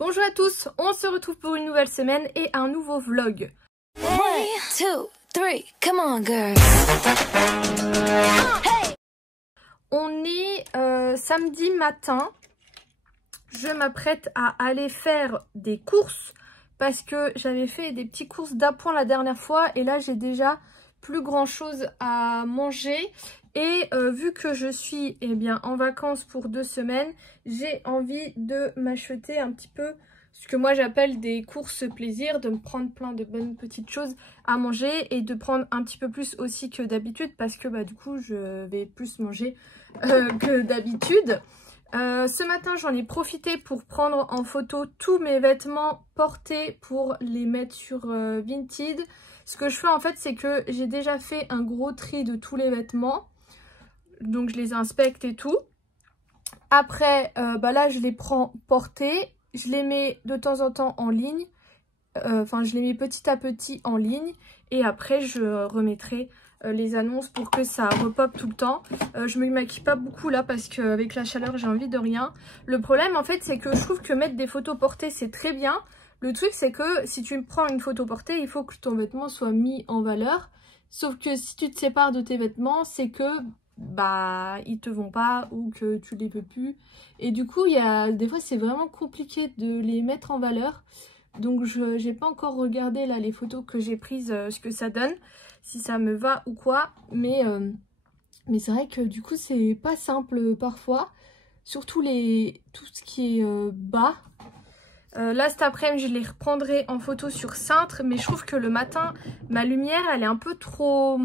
Bonjour à tous, on se retrouve pour une nouvelle semaine et un nouveau vlog. 1, 2, 3, come on girls. On est samedi matin, je m'apprête à aller faire des courses parce que j'avais fait des petites courses d'appoint la dernière fois et là j'ai déjà plus grand chose à manger. Et vu que je suis en vacances pour 2 semaines, j'ai envie de m'acheter un petit peu ce que moi j'appelle des courses plaisir, de me prendre plein de bonnes petites choses à manger et de prendre un petit peu plus aussi que d'habitude parce que du coup je vais plus manger que d'habitude. Ce matin j'en ai profité pour prendre en photo tous mes vêtements portés pour les mettre sur Vinted. Ce que je fais en fait c'est que j'ai déjà fait un gros tri de tous les vêtements. Donc je les inspecte et tout. Après là je les prends portés. Je les mets de temps en temps en ligne. Enfin je les mets petit à petit en ligne. Et après je remettrai les annonces pour que ça repop tout le temps. Je me maquille pas beaucoup là parce qu'avec la chaleur j'ai envie de rien. Le problème en fait c'est que je trouve que mettre des photos portées c'est très bien. Le truc c'est que si tu me prends une photo portée il faut que ton vêtement soit mis en valeur. Sauf que si tu te sépares de tes vêtements c'est que ils te vont pas ou que tu les peux plus. Et du coup des fois c'est vraiment compliqué de les mettre en valeur. Donc j'ai pas encore regardé là les photos que j'ai prises ce que ça donne, si ça me va ou quoi, mais c'est vrai que du coup c'est pas simple parfois, surtout tout ce qui est bas. Là cet après-midi je les reprendrai en photo sur cintre, mais je trouve que le matin ma lumière elle est un peu trop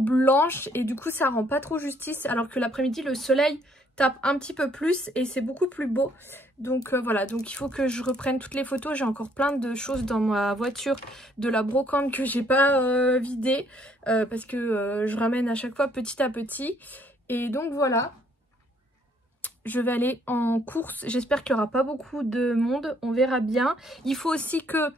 blanche et du coup ça rend pas trop justice, alors que l'après-midi le soleil tape un petit peu plus et c'est beaucoup plus beau. Donc voilà, donc il faut que je reprenne toutes les photos. J'ai encore plein de choses dans ma voiture, de la brocante que j'ai pas vidée parce que je ramène à chaque fois petit à petit. Et donc voilà, je vais aller en course. J'espère qu'il n'y aura pas beaucoup de monde, on verra bien. Il faut aussi que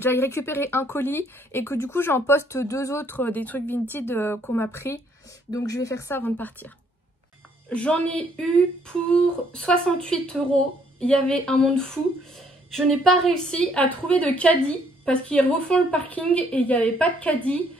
j'aille récupérer un colis et que du coup j'en poste 2 autres, des trucs Vinted qu'on m'a pris. Donc je vais faire ça avant de partir. J'en ai eu pour 68 €. Il y avait un monde fou. Je n'ai pas réussi à trouver de caddie parce qu'ils refont le parking et il n'y avait pas de caddie.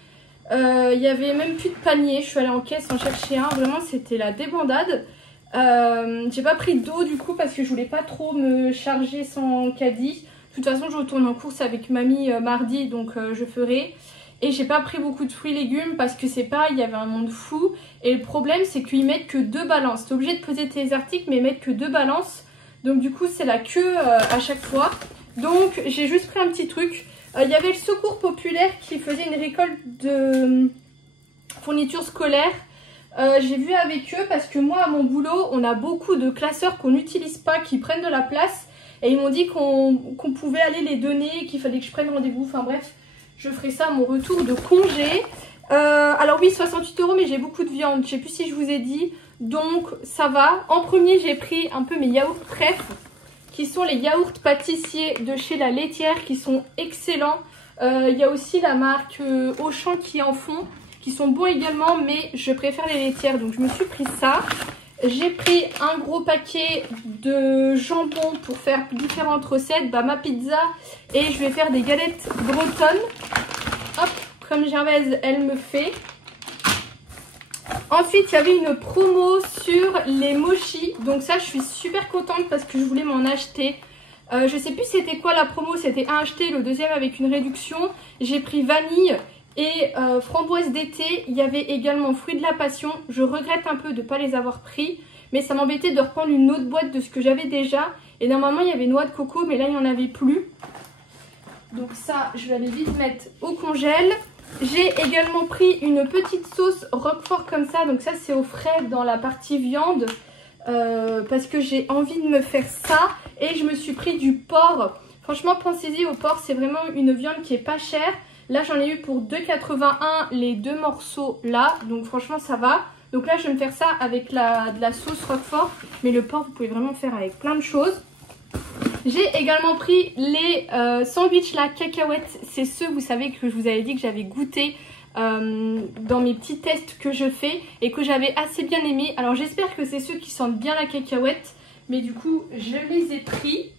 Il n'y avait même plus de panier. Je suis allée en caisse en chercher un. Vraiment, c'était la débandade. J'ai pas pris d'eau du coup parce que je voulais pas trop me charger sans caddie. De toute façon, je retourne en course avec mamie mardi, donc je ferai. Et j'ai pas pris beaucoup de fruits et légumes parce que c'est pareil, il y avait un monde fou. Et le problème, c'est qu'ils mettent que 2 balances. T'es obligé de peser tes articles, mais ils mettent que 2 balances. Donc du coup, c'est la queue à chaque fois. Donc j'ai juste pris un petit truc. Il y avait le Secours Populaire qui faisait une récolte de fournitures scolaires. J'ai vu avec eux parce que moi, à mon boulot, on a beaucoup de classeurs qu'on n'utilise pas, qui prennent de la place. Et ils m'ont dit qu'on pouvait aller les donner, qu'il fallait que je prenne rendez-vous. Enfin bref, je ferai ça à mon retour de congé. Alors oui, 68 €, mais j'ai beaucoup de viande. Je sais plus si je vous ai dit. Donc ça va. En premier, j'ai pris un peu mes yaourts Trèfle, qui sont les yaourts pâtissiers de chez La Laitière, qui sont excellents. Il y a aussi la marque Auchan qui en font, qui sont bons également, mais je préfère les laitières. Donc je me suis pris ça. J'ai pris un gros paquet de jambon pour faire différentes recettes, ma pizza, et je vais faire des galettes bretonnes. Hop, comme Gervaise, elle me fait. Ensuite, il y avait une promo sur les mochis. Donc ça, je suis super contente parce que je voulais m'en acheter. Je sais plus c'était quoi la promo, c'était un acheté, le deuxième avec une réduction. J'ai pris vanille et framboise d'été. Il y avait également fruits de la passion. Je regrette un peu de ne pas les avoir pris, mais ça m'embêtait de reprendre une autre boîte de ce que j'avais déjà. Et normalement il y avait noix de coco, mais là il n'y en avait plus. Donc ça, je vais aller vite mettre au congèle. J'ai également pris une petite sauce Roquefort comme ça. Donc ça c'est au frais dans la partie viande. Parce que j'ai envie de me faire ça. Et je me suis pris du porc. Franchement pensez-y au porc, c'est vraiment une viande qui est pas chère. Là j'en ai eu pour 2,81 € les 2 morceaux là, donc franchement ça va. Donc là je vais me faire ça avec de la sauce Roquefort, mais le porc vous pouvez vraiment faire avec plein de choses. J'ai également pris les sandwichs là, cacahuètes, c'est ceux vous savez que je vous avais dit que j'avais goûté dans mes petits tests que je fais et que j'avais assez bien aimé. Alors j'espère que c'est ceux qui sentent bien la cacahuète, mais du coup je les ai pris.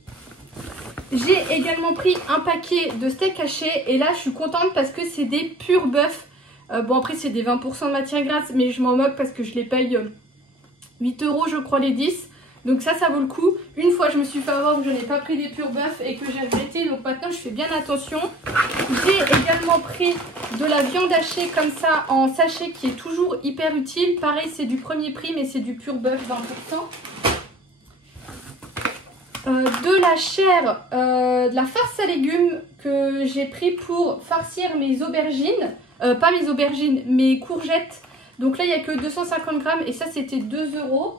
J'ai également pris un paquet de steak haché et là je suis contente parce que c'est des purs bœufs. Bon après c'est des 20% de matière grasse mais je m'en moque parce que je les paye 8 € je crois les 10. Donc ça vaut le coup. Une fois je me suis fait avoir que je n'ai pas pris des purs bœufs et que j'ai regretté. Donc maintenant je fais bien attention. J'ai également pris de la viande hachée comme ça en sachet qui est toujours hyper utile. Pareil c'est du premier prix mais c'est du pur bœuf 20%. De la chair, de la farce à légumes que j'ai pris pour farcir mes aubergines. Pas mes aubergines, mes courgettes. Donc là il n'y a que 250 grammes et ça c'était 2 €.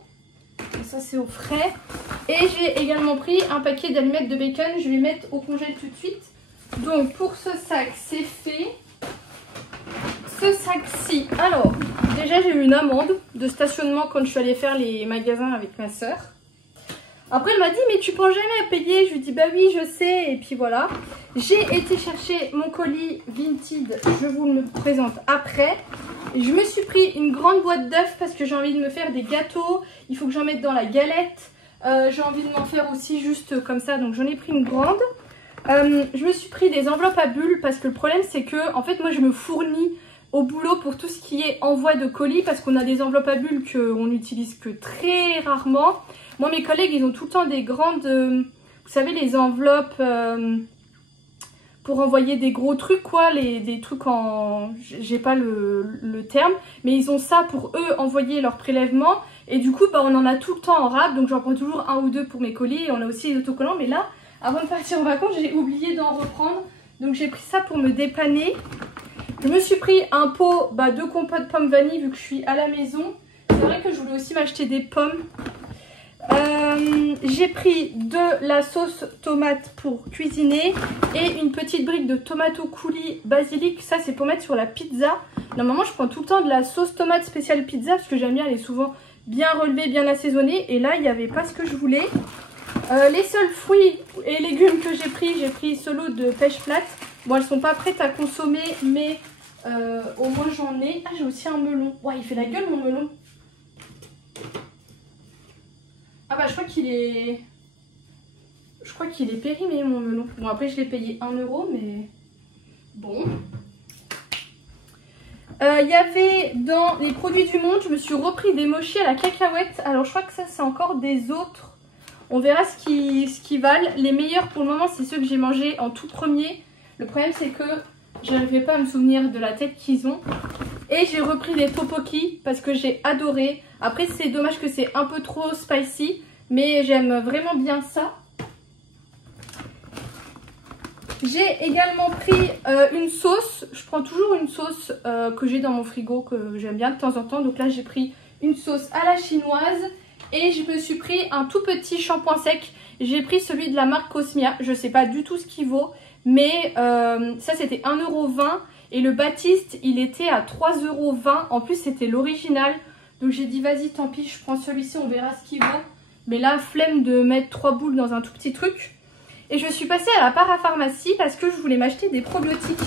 Ça c'est au frais. Et j'ai également pris un paquet d'allumettes de bacon. Je vais mettre au congèle tout de suite. Donc pour ce sac c'est fait. Ce sac-ci, alors déjà j'ai eu une amende de stationnement quand je suis allée faire les magasins avec ma soeur. Après elle m'a dit mais tu penses jamais à payer. Je lui dis bah oui je sais et puis voilà. J'ai été chercher mon colis Vinted, je vous le présente après. Je me suis pris une grande boîte d'œufs parce que j'ai envie de me faire des gâteaux. Il faut que j'en mette dans la galette. J'ai envie de m'en faire aussi juste comme ça donc j'en ai pris une grande. Je me suis pris des enveloppes à bulles parce que le problème c'est que en fait moi je me fournis au boulot pour tout ce qui est envoi de colis parce qu'on a des enveloppes à bulles qu'on n'utilise que très rarement. Moi mes collègues ils ont tout le temps des grandes, vous savez les enveloppes pour envoyer des gros trucs quoi, des trucs en, j'ai pas le terme, mais ils ont ça pour eux envoyer leurs prélèvements et du coup bah, on en a tout le temps en rab donc j'en prends toujours un ou deux pour mes colis et on a aussi les autocollants mais là avant de partir en vacances j'ai oublié d'en reprendre donc j'ai pris ça pour me dépanner. Je me suis pris un pot de compote pomme vanille vu que je suis à la maison. C'est vrai que je voulais aussi m'acheter des pommes. J'ai pris de la sauce tomate pour cuisiner et une petite brique de tomato coulis basilic. Ça c'est pour mettre sur la pizza. Normalement je prends tout le temps de la sauce tomate spéciale pizza parce que j'aime bien, elle est souvent bien relevée, bien assaisonnée. Et là il n'y avait pas ce que je voulais. Les seuls fruits et légumes que j'ai pris ce lot de pêche plate. Bon elles sont pas prêtes à consommer mais au moins j'en ai. Ah j'ai aussi un melon. Ouais il fait la gueule mon melon. Ah bah je crois qu'il est... périmé mon melon. Bon après je l'ai payé 1 € mais... Bon. Il y avait dans les produits du monde, je me suis repris des mochis à la cacahuète. Alors je crois que ça c'est encore des autres. On verra ce qu'ils valent. Les meilleurs pour le moment c'est ceux que j'ai mangés en tout premier. Le problème c'est que je n'arrivais pas à me souvenir de la tête qu'ils ont. Et j'ai repris des tteokbokki parce que j'ai adoré. Après c'est dommage que c'est un peu trop spicy. Mais j'aime vraiment bien ça. J'ai également pris une sauce. Je prends toujours une sauce que j'ai dans mon frigo que j'aime bien de temps en temps. Donc là j'ai pris une sauce à la chinoise. Et je me suis pris un tout petit shampoing sec. J'ai pris celui de la marque Cosmia. Je ne sais pas du tout ce qu'il vaut. Mais ça c'était 1,20 €. Et le Baptiste il était à 3,20 €. En plus c'était l'original. Donc j'ai dit vas-y tant pis je prends celui-ci, on verra ce qu'il vaut. Mais là flemme de mettre 3 boules dans un tout petit truc. Et je suis passée à la parapharmacie parce que je voulais m'acheter des probiotiques.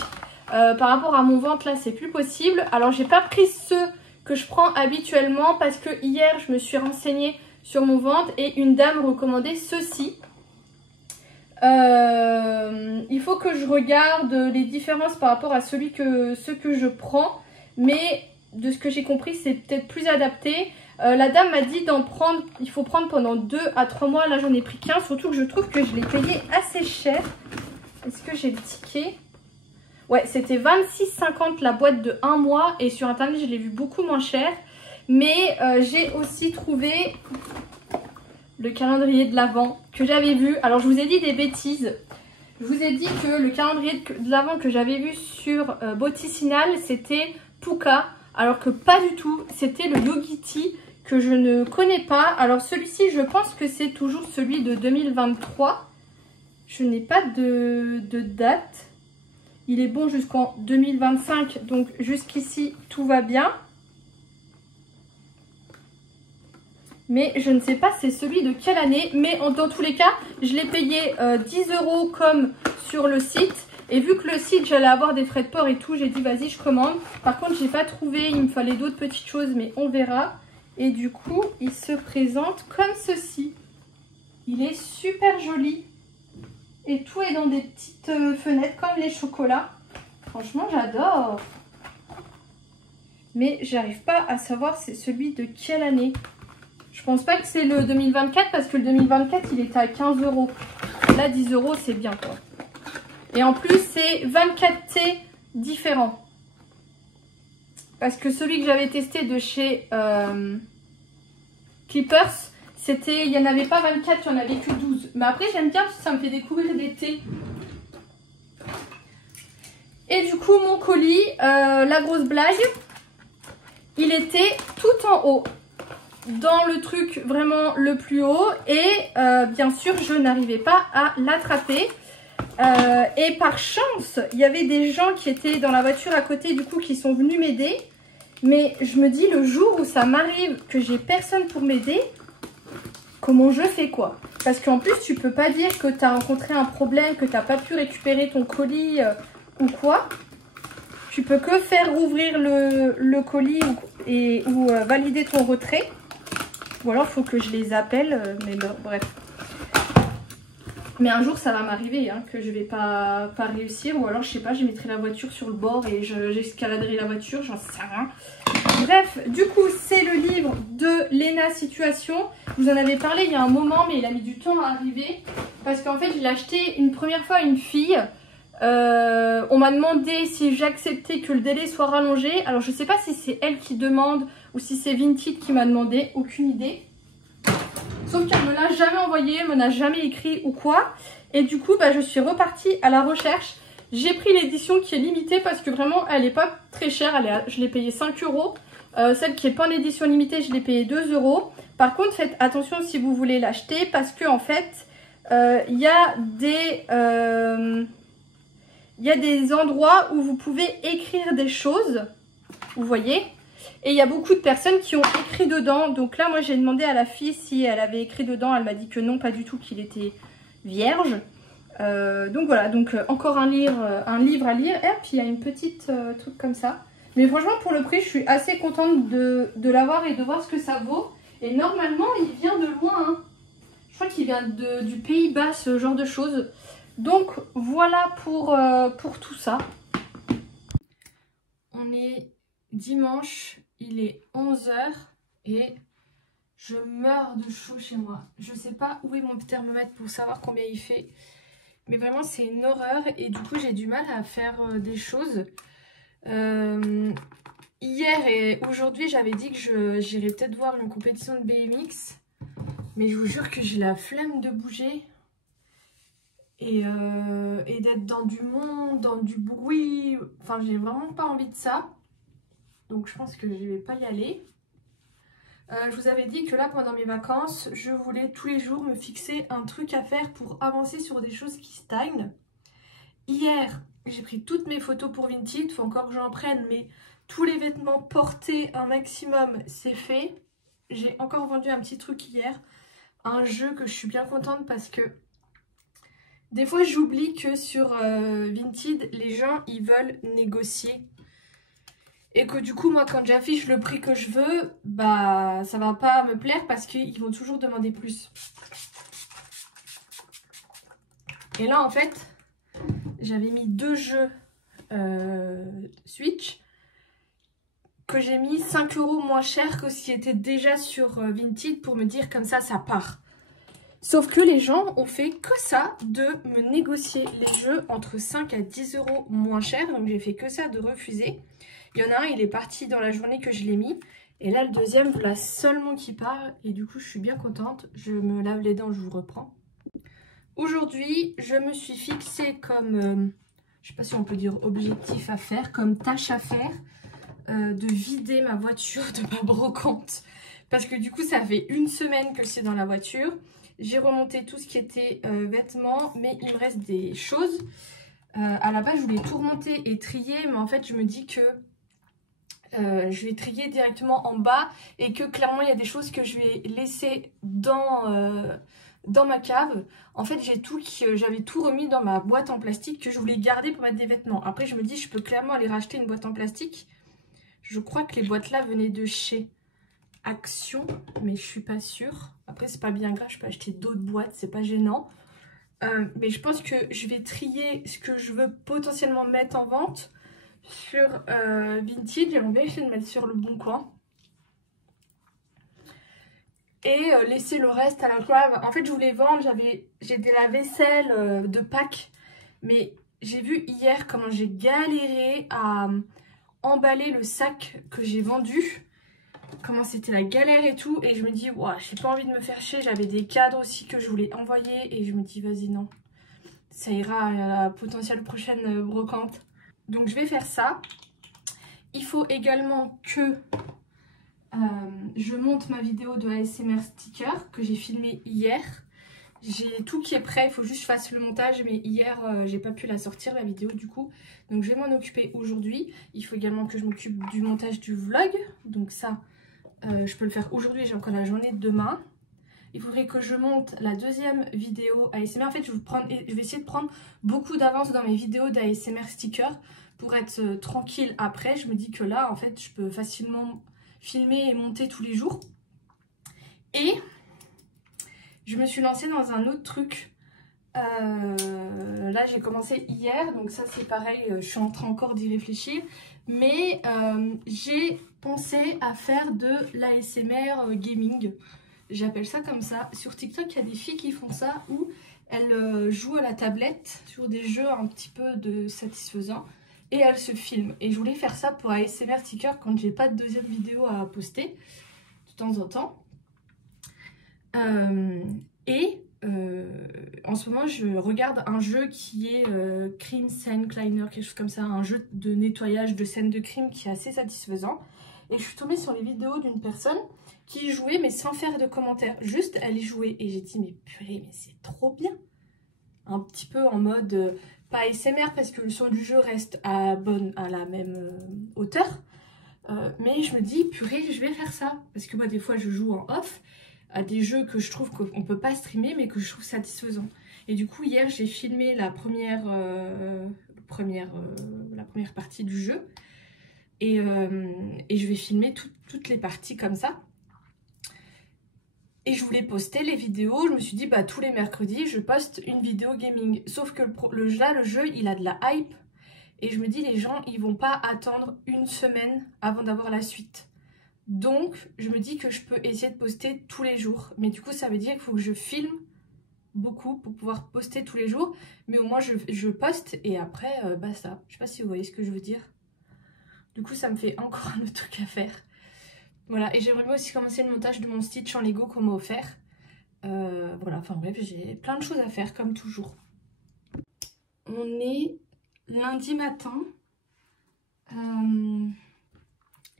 Par rapport à mon ventre là c'est plus possible. Alors j'ai pas pris ceux que je prends habituellement parce que hier je me suis renseignée sur mon ventre et une dame recommandait ceux-ci. Il faut que je regarde les différences par rapport à ceux que je prends. Mais de ce que j'ai compris c'est peut-être plus adapté. La dame m'a dit d'en prendre, il faut prendre pendant 2 à 3 mois. Là j'en ai pris 15, surtout que je trouve que je l'ai payé assez cher. Est-ce que j'ai le ticket? Ouais, c'était 26,50 la boîte de 1 mois. Et sur internet je l'ai vu beaucoup moins cher. Mais j'ai aussi trouvé le calendrier de l'Avent que j'avais vu. Alors je vous ai dit des bêtises. Je vous ai dit que le calendrier de l'Avent que j'avais vu sur Boticinal c'était Puka. Alors que pas du tout, c'était le Yogiti que je ne connais pas. Alors celui-ci, je pense que c'est toujours celui de 2023. Je n'ai pas de date. Il est bon jusqu'en 2025, donc jusqu'ici, tout va bien. Mais je ne sais pas c'est celui de quelle année. Mais dans tous les cas, je l'ai payé 10 € comme sur le site. Et vu que le site, j'allais avoir des frais de port et tout, j'ai dit vas-y, je commande. Par contre, j'ai pas trouvé, il me fallait d'autres petites choses, mais on verra. Et du coup, il se présente comme ceci. Il est super joli. Et tout est dans des petites fenêtres comme les chocolats. Franchement, j'adore. Mais j'arrive pas à savoir c'est celui de quelle année. Je pense pas que c'est le 2024 parce que le 2024 il était à 15 €. Là 10 € c'est bien quoi. Et en plus c'est 24 thés différents. Parce que celui que j'avais testé de chez Clippers, il n'y en avait pas 24, il n'y en avait que 12. Mais après j'aime bien parce que ça me fait découvrir des thés. Et du coup mon colis, la grosse blague, il était tout en haut. Dans le truc vraiment le plus haut. Et bien sûr je n'arrivais pas à l'attraper. Et par chance, il y avait des gens qui étaient dans la voiture à côté du coup qui sont venus m'aider. Mais je me dis le jour où ça m'arrive que j'ai personne pour m'aider, comment je fais quoi? Parce qu'en plus tu peux pas dire que tu as rencontré un problème, que tu n'as pas pu récupérer ton colis ou quoi. Tu peux que faire rouvrir le colis ou valider ton retrait. Ou alors il faut que je les appelle, mais bon, bref. Mais un jour ça va m'arriver hein, que je vais pas réussir. Ou alors je sais pas, je mettrai la voiture sur le bord et j'escaladerai la voiture, j'en sais rien. Bref, du coup c'est le livre de Léna Situation. Je vous en avais parlé il y a un moment mais il a mis du temps à arriver. Parce qu'en fait je l'ai acheté une première fois à une fille. On m'a demandé si j'acceptais que le délai soit rallongé. Alors je sais pas si c'est elle qui demande ou si c'est Vinted qui m'a demandé, aucune idée. Sauf qu'elle me l'a jamais envoyé, elle me l'a jamais écrit ou quoi. Et du coup bah, je suis repartie à la recherche. J'ai pris l'édition qui est limitée parce que vraiment elle est pas très chère. Je l'ai payée 5 €. Celle qui est pas en édition limitée je l'ai payée 2 €. Par contre faites attention si vous voulez l'acheter parce que en fait il y a des endroits où vous pouvez écrire des choses, vous voyez. Et il y a beaucoup de personnes qui ont écrit dedans. Donc là, moi, j'ai demandé à la fille si elle avait écrit dedans. Elle m'a dit que non, pas du tout, qu'il était vierge. Donc voilà, donc encore un livre à lire. Et puis il y a une petite truc comme ça. Mais franchement, pour le prix, je suis assez contente de l'avoir et de voir ce que ça vaut. Et normalement, il vient de loin. Hein. Je crois qu'il vient du Pays Bas, ce genre de choses. Donc voilà pour tout ça. On est dimanche, il est 11 h et je meurs de chaud chez moi. Je sais pas où est mon thermomètre pour savoir combien il fait. Mais vraiment c'est une horreur et du coup j'ai du mal à faire des choses. Hier et aujourd'hui j'avais dit que j'irais peut-être voir une compétition de BMX. Mais je vous jure que j'ai la flemme de bouger. Et d'être dans du monde, dans du bruit. Enfin, j'ai vraiment pas envie de ça. Donc, je pense que je vais pas y aller. Je vous avais dit que là, pendant mes vacances, je voulais tous les jours me fixer un truc à faire pour avancer sur des choses qui stagnent. Hier, j'ai pris toutes mes photos pour Vinted. Il faut encore que j'en prenne, mais tous les vêtements portés un maximum, c'est fait. J'ai encore vendu un petit truc hier. Un jeu que je suis bien contente parce que des fois, j'oublie que sur Vinted, les gens, ils veulent négocier. Et que du coup, moi, quand j'affiche le prix que je veux, bah, ça va pas me plaire parce qu'ils vont toujours demander plus. Et là, en fait, j'avais mis 2 jeux Switch que j'ai mis 5 € moins cher que ce qui était déjà sur Vinted pour me dire comme ça part. Sauf que les gens ont fait que ça, de me négocier les jeux entre 5 à 10 € moins cher. Donc j'ai fait que ça, de refuser. Il y en a un, il est parti dans la journée que je l'ai mis. Et là, le deuxième, voilà seulement qui part. Et du coup, je suis bien contente. Je me lave les dents, je vous reprends. Aujourd'hui, je me suis fixée comme, je sais pas si on peut dire objectif à faire, comme tâche à faire, de vider ma voiture de ma brocante. Parce que du coup, ça fait 1 semaine que c'est dans la voiture. J'ai remonté tout ce qui était vêtements, mais il me reste des choses. À la base, je voulais tout remonter et trier, mais en fait, je me dis que je vais trier directement en bas et que clairement, il y a des choses que je vais laisser dans ma cave. En fait, j'avais tout remis dans ma boîte en plastique que je voulais garder pour mettre des vêtements. Après, je me dis, je peux clairement aller racheter une boîte en plastique. Je crois que les boîtes là venaient de chez Action, mais je suis pas sûre. Après, c'est pas bien grave, je peux acheter d'autres boîtes, c'est pas gênant. Mais je pense que je vais trier ce que je veux potentiellement mettre en vente sur Vinted. J'aimerais bien essayer de mettre sur Le Bon Coin. Et laisser le reste à la cave. En fait, je voulais vendre, j'ai de la vaisselle de Pâques. Mais j'ai vu hier comment j'ai galéré à emballer le sac que j'ai vendu. Comment c'était la galère et tout. Et je me dis, ouais, j'ai pas envie de me faire chier. J'avais des cadres aussi que je voulais envoyer. Et je me dis, vas-y, non. Ça ira à la potentielle prochaine brocante. Donc, je vais faire ça. Il faut également que je monte ma vidéo de ASMR sticker que j'ai filmée hier. J'ai tout qui est prêt, il faut juste que je fasse le montage, mais hier j'ai pas pu la sortir la vidéo du coup. Donc je vais m'en occuper aujourd'hui. Il faut également que je m'occupe du montage du vlog. Donc ça, je peux le faire aujourd'hui, j'ai encore la journée de demain. Il faudrait que je monte la deuxième vidéo ASMR. En fait, je vais essayer de prendre beaucoup d'avance dans mes vidéos d'ASMR sticker pour être tranquille après. Je me dis que là, en fait, je peux facilement filmer et monter tous les jours. Et je me suis lancée dans un autre truc. Là j'ai commencé hier, donc ça c'est pareil, je suis en train encore d'y réfléchir. Mais j'ai pensé à faire de l'ASMR gaming. J'appelle ça comme ça. Sur TikTok il y a des filles qui font ça où elles jouent à la tablette sur des jeux un petit peu satisfaisants. Et elles se filment. Et je voulais faire ça pour ASMR sticker quand j'ai pas de deuxième vidéo à poster. De temps en temps. En ce moment je regarde un jeu qui est Crime Scene Cleaner, quelque chose comme ça, un jeu de nettoyage de scènes de crime qui est assez satisfaisant. Et je suis tombée sur les vidéos d'une personne qui jouait mais sans faire de commentaires, juste elle y jouait. Et j'ai dit mais purée, mais c'est trop bien. Un petit peu en mode pas ASMR parce que le son du jeu reste à la même hauteur. Mais je me dis purée, je vais faire ça parce que moi des fois je joue en off à des jeux que je trouve qu'on peut pas streamer mais que je trouve satisfaisants. Et du coup hier j'ai filmé la première partie du jeu et je vais filmer toutes les parties comme ça. Et je voulais poster les vidéos, je me suis dit bah tous les mercredis je poste une vidéo gaming. Sauf que le jeu il a de la hype et je me dis les gens ils vont pas attendre une semaine avant d'avoir la suite. Donc, je me dis que je peux essayer de poster tous les jours. Mais du coup, ça veut dire qu'il faut que je filme beaucoup pour pouvoir poster tous les jours. Mais au moins, je poste et après, basta. Je sais pas si vous voyez ce que je veux dire. Du coup, ça me fait encore un autre truc à faire. Voilà, et j'aimerais bien aussi commencer le montage de mon Stitch en Lego qu'on m'a offert. Voilà, enfin bref, j'ai plein de choses à faire comme toujours. On est lundi matin.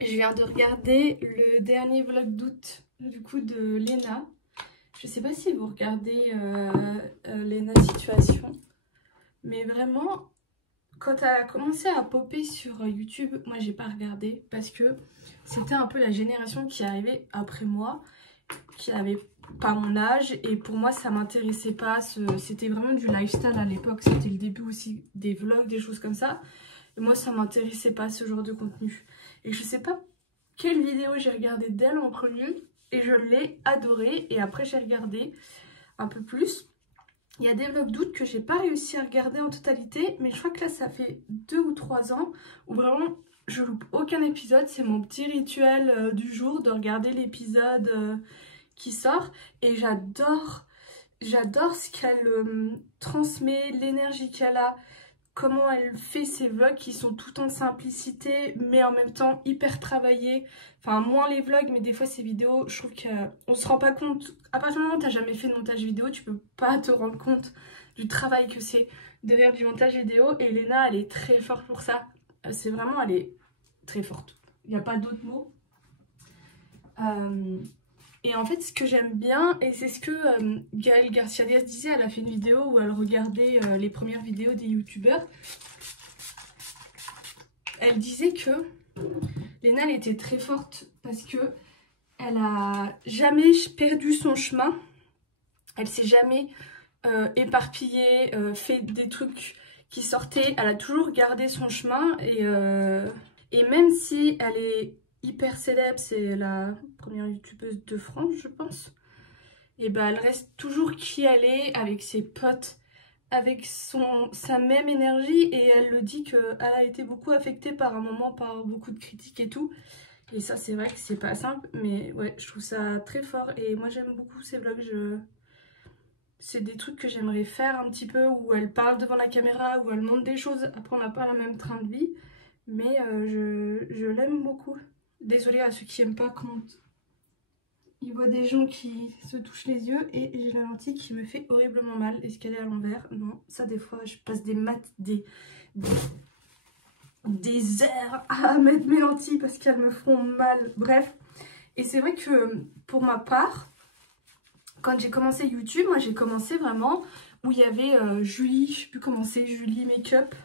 Je viens de regarder le dernier vlog d'août du coup de Léna. Je sais pas si vous regardez Léna Situation. Mais vraiment, quand elle a commencé à popper sur YouTube, moi j'ai pas regardé. Parce que c'était un peu la génération qui arrivait après moi. Qui avait pas mon âge. Et pour moi ça m'intéressait pas. C'était vraiment du lifestyle à l'époque. C'était le début aussi des vlogs, des choses comme ça. Et moi ça m'intéressait pas ce genre de contenu. Et je sais pas quelle vidéo j'ai regardé d'elle en premier. Et je l'ai adorée. Et après j'ai regardé un peu plus. Il y a des vlogs d'août que j'ai pas réussi à regarder en totalité. Mais je crois que là ça fait 2 ou 3 ans. Où vraiment je loupe aucun épisode. C'est mon petit rituel du jour de regarder l'épisode qui sort. Et j'adore ce qu'elle transmet, l'énergie qu'elle a. Comment elle fait ses vlogs qui sont tout en simplicité mais en même temps hyper travaillés. Enfin moins les vlogs mais des fois ces vidéos je trouve qu'on se rend pas compte. À partir du moment où tu n'as jamais fait de montage vidéo tu peux pas te rendre compte du travail que c'est derrière du montage vidéo. Et Léna elle est très forte pour ça. C'est vraiment, elle est très forte. Il n'y a pas d'autre mot. Et en fait, ce que j'aime bien, et c'est ce que Gaëlle Garcia Diaz disait, elle a fait une vidéo où elle regardait les premières vidéos des youtubeurs. Elle disait que Léna, elle était très forte parce que elle a jamais perdu son chemin. Elle s'est jamais éparpillée, fait des trucs qui sortaient. Elle a toujours gardé son chemin et même si elle est hyper célèbre, c'est la première youtubeuse de France je pense, et bah elle reste toujours qui elle est avec ses potes avec sa même énergie, et elle le dit qu'elle a été beaucoup affectée par un moment par beaucoup de critiques et tout. Et ça c'est vrai que c'est pas simple, mais ouais, je trouve ça très fort et moi j'aime beaucoup ces vlogs. C'est des trucs que j'aimerais faire un petit peu, où elle parle devant la caméra, où elle montre des choses. Après on n'a pas le même train de vie, mais je l'aime beaucoup. Désolée à ceux qui aiment pas quand il voit des gens qui se touchent les yeux, et j'ai la lentille qui me fait horriblement mal. Est-ce qu'elle est à l'envers? Non, ça des fois je passe des heures à mettre mes lentilles parce qu'elles me font mal. Bref, et c'est vrai que pour ma part, quand j'ai commencé YouTube, moi j'ai commencé vraiment où il y avait Julie, je sais plus comment c'est, Julie Makeup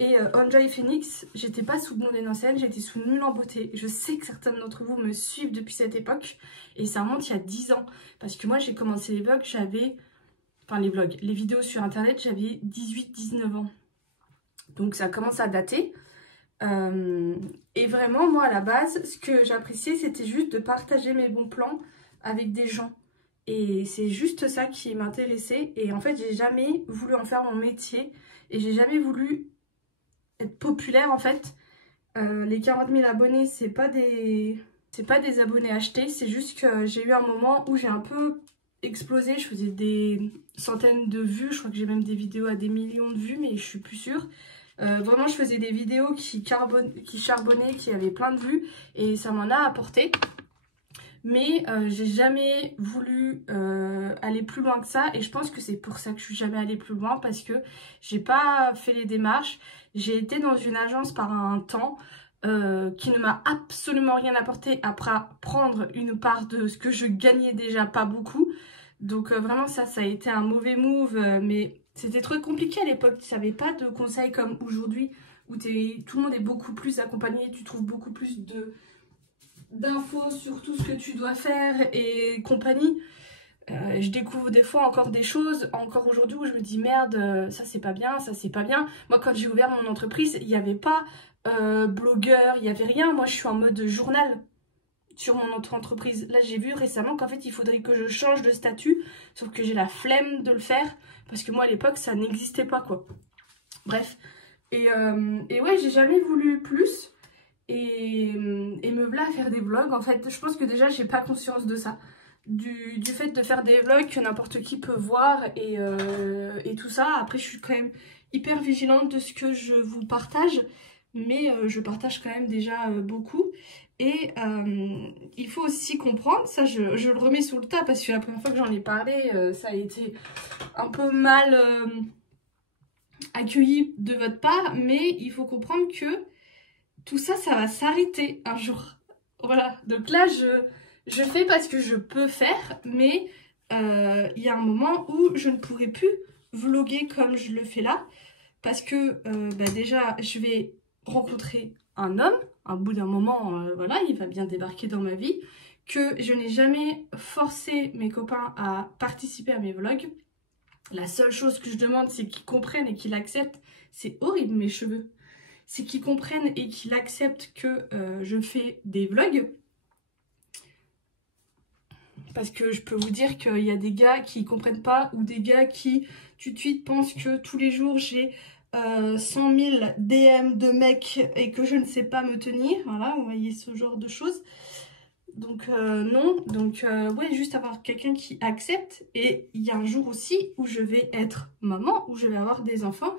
et Enjoy Phoenix. J'étais pas sous Blondine en scène, j'étais sous Nulle en beauté. Je sais que certains d'entre vous me suivent depuis cette époque et ça remonte il y a 10 ans. Parce que moi j'ai commencé les vlogs, les vidéos sur internet, j'avais 18-19 ans. Donc ça commence à dater. Et vraiment moi à la base, ce que j'appréciais c'était juste de partager mes bons plans avec des gens. Et c'est juste ça qui m'intéressait. Et en fait, j'ai jamais voulu en faire mon métier. Et j'ai jamais voulu être populaire, en fait. Les 40 000 abonnés, c'est pas des abonnés achetés. C'est juste que j'ai eu un moment où j'ai un peu explosé. Je faisais des centaines de vues. Je crois que j'ai même des vidéos à des millions de vues, mais je suis plus sûre. Vraiment, je faisais des vidéos qui charbonnaient, qui avaient plein de vues. Et ça m'en a apporté. Mais j'ai jamais voulu aller plus loin que ça, et je pense que c'est pour ça que je suis jamais allée plus loin, parce que j'ai pas fait les démarches. J'ai été dans une agence par un temps qui ne m'a absolument rien apporté, après prendre une part de ce que je gagnais déjà pas beaucoup. Donc vraiment ça a été un mauvais move, mais c'était trop compliqué à l'époque. Tu savais pas de conseils comme aujourd'hui où tout le monde est beaucoup plus accompagné, tu trouves beaucoup plus d'infos sur tout ce que tu dois faire et compagnie. Je découvre des fois encore des choses, encore aujourd'hui, où je me dis merde, ça c'est pas bien, ça c'est pas bien. Moi quand j'ai ouvert mon entreprise, il n'y avait pas blogueur, il n'y avait rien. Moi je suis en mode journal sur mon autre entreprise. Là j'ai vu récemment qu'en fait il faudrait que je change de statut, sauf que j'ai la flemme de le faire, parce que moi à l'époque ça n'existait pas quoi. Bref, et ouais, j'ai jamais voulu plus. Et me voilà à faire des vlogs. En fait, je pense que déjà j'ai pas conscience de ça, du fait de faire des vlogs que n'importe qui peut voir, et tout ça. Après je suis quand même hyper vigilante de ce que je vous partage, mais je partage quand même déjà beaucoup. Et il faut aussi comprendre, ça je le remets sur le tas, parce que la première fois que j'en ai parlé, ça a été un peu mal accueilli de votre part, mais il faut comprendre que tout ça, ça va s'arrêter un jour. Voilà, donc là, je fais parce que je peux faire, mais il y a un moment où je ne pourrai plus vlogger comme je le fais là, parce que déjà, je vais rencontrer un homme, au bout d'un moment, voilà, il va bien débarquer dans ma vie, que je n'ai jamais forcé mes copains à participer à mes vlogs. La seule chose que je demande, c'est qu'ils comprennent et qu'ils acceptent. C'est horrible mes cheveux. C'est qu'ils comprennent et qu'ils acceptent que je fais des vlogs. Parce que je peux vous dire qu'il y a des gars qui comprennent pas, ou des gars qui tout de suite pensent que tous les jours j'ai 100 000 DM de mecs et que je ne sais pas me tenir. Voilà, vous voyez ce genre de choses. Donc non, donc ouais, juste avoir quelqu'un qui accepte. Et il y a un jour aussi où je vais être maman, où je vais avoir des enfants.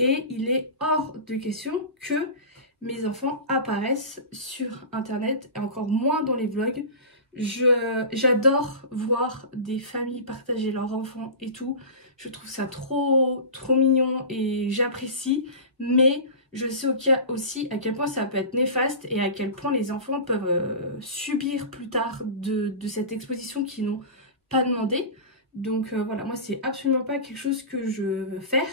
Et il est hors de question que mes enfants apparaissent sur internet, et encore moins dans les vlogs. J'adore voir des familles partager leurs enfants et tout. Je trouve ça trop mignon et j'apprécie. Mais je sais aussi à quel point ça peut être néfaste, et à quel point les enfants peuvent subir plus tard de cette exposition qu'ils n'ont pas demandé. Donc voilà, moi c'est absolument pas quelque chose que je veux faire.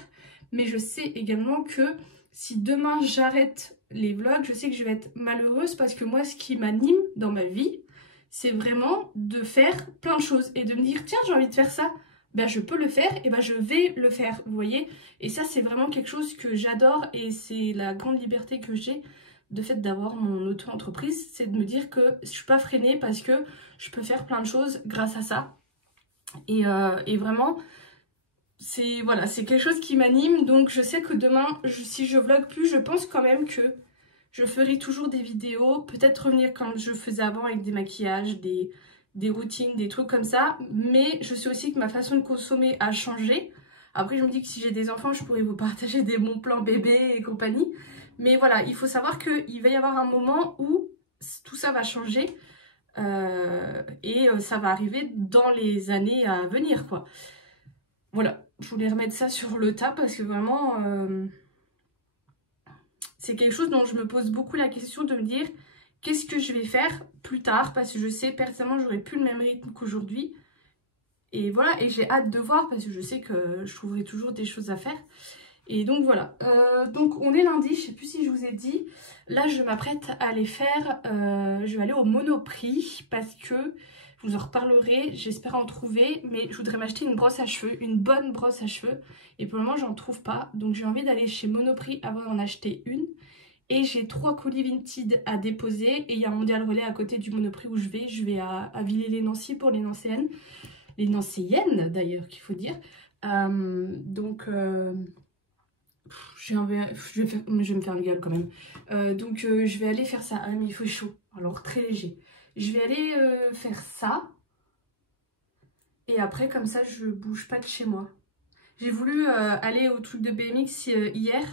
Mais je sais également que si demain j'arrête les vlogs, je sais que je vais être malheureuse, parce que moi ce qui m'anime dans ma vie, c'est vraiment de faire plein de choses et de me dire tiens j'ai envie de faire ça, ben je peux le faire, et ben je vais le faire, vous voyez. Et ça c'est vraiment quelque chose que j'adore, et c'est la grande liberté que j'ai de fait d'avoir mon auto-entreprise, c'est de me dire que je suis pas freinée, parce que je peux faire plein de choses grâce à ça. Et vraiment voilà, c'est quelque chose qui m'anime. Donc je sais que demain, si je vlog plus, je pense quand même que je ferai toujours des vidéos. Peut-être revenir comme je faisais avant avec des maquillages, des routines, des trucs comme ça. Mais je sais aussi que ma façon de consommer a changé. Après, je me dis que si j'ai des enfants, je pourrais vous partager des bons plans bébés et compagnie. Mais voilà, il faut savoir qu'il va y avoir un moment où tout ça va changer. Et ça va arriver dans les années à venir, quoi. Voilà, je voulais remettre ça sur le tas parce que vraiment, c'est quelque chose dont je me pose beaucoup la question de me dire qu'est-ce que je vais faire plus tard, parce que je sais personnellement j'aurai plus le même rythme qu'aujourd'hui. Et voilà, et j'ai hâte de voir parce que je sais que je trouverai toujours des choses à faire. Et donc voilà, donc on est lundi, je sais plus si je vous ai dit. Là je m'apprête à aller faire, je vais aller au Monoprix parce que je vous en reparlerai, j'espère en trouver. Mais je voudrais m'acheter une brosse à cheveux, une bonne brosse à cheveux. Et pour le moment j'en trouve pas, donc j'ai envie d'aller chez Monoprix avant d'en acheter une. Et j'ai 3 colis Vinted à déposer et il y a un Mondial Relais à côté du Monoprix où je vais à Villers-les-Nancy pour les Nancéennes. Les Nancéennes d'ailleurs qu'il faut dire. Je vais me faire une gueule quand même. Je vais aller faire ça. Ah, mais il fait chaud, alors très léger. Je vais aller faire ça. Et après comme ça je bouge pas de chez moi. J'ai voulu aller au truc de BMX hier.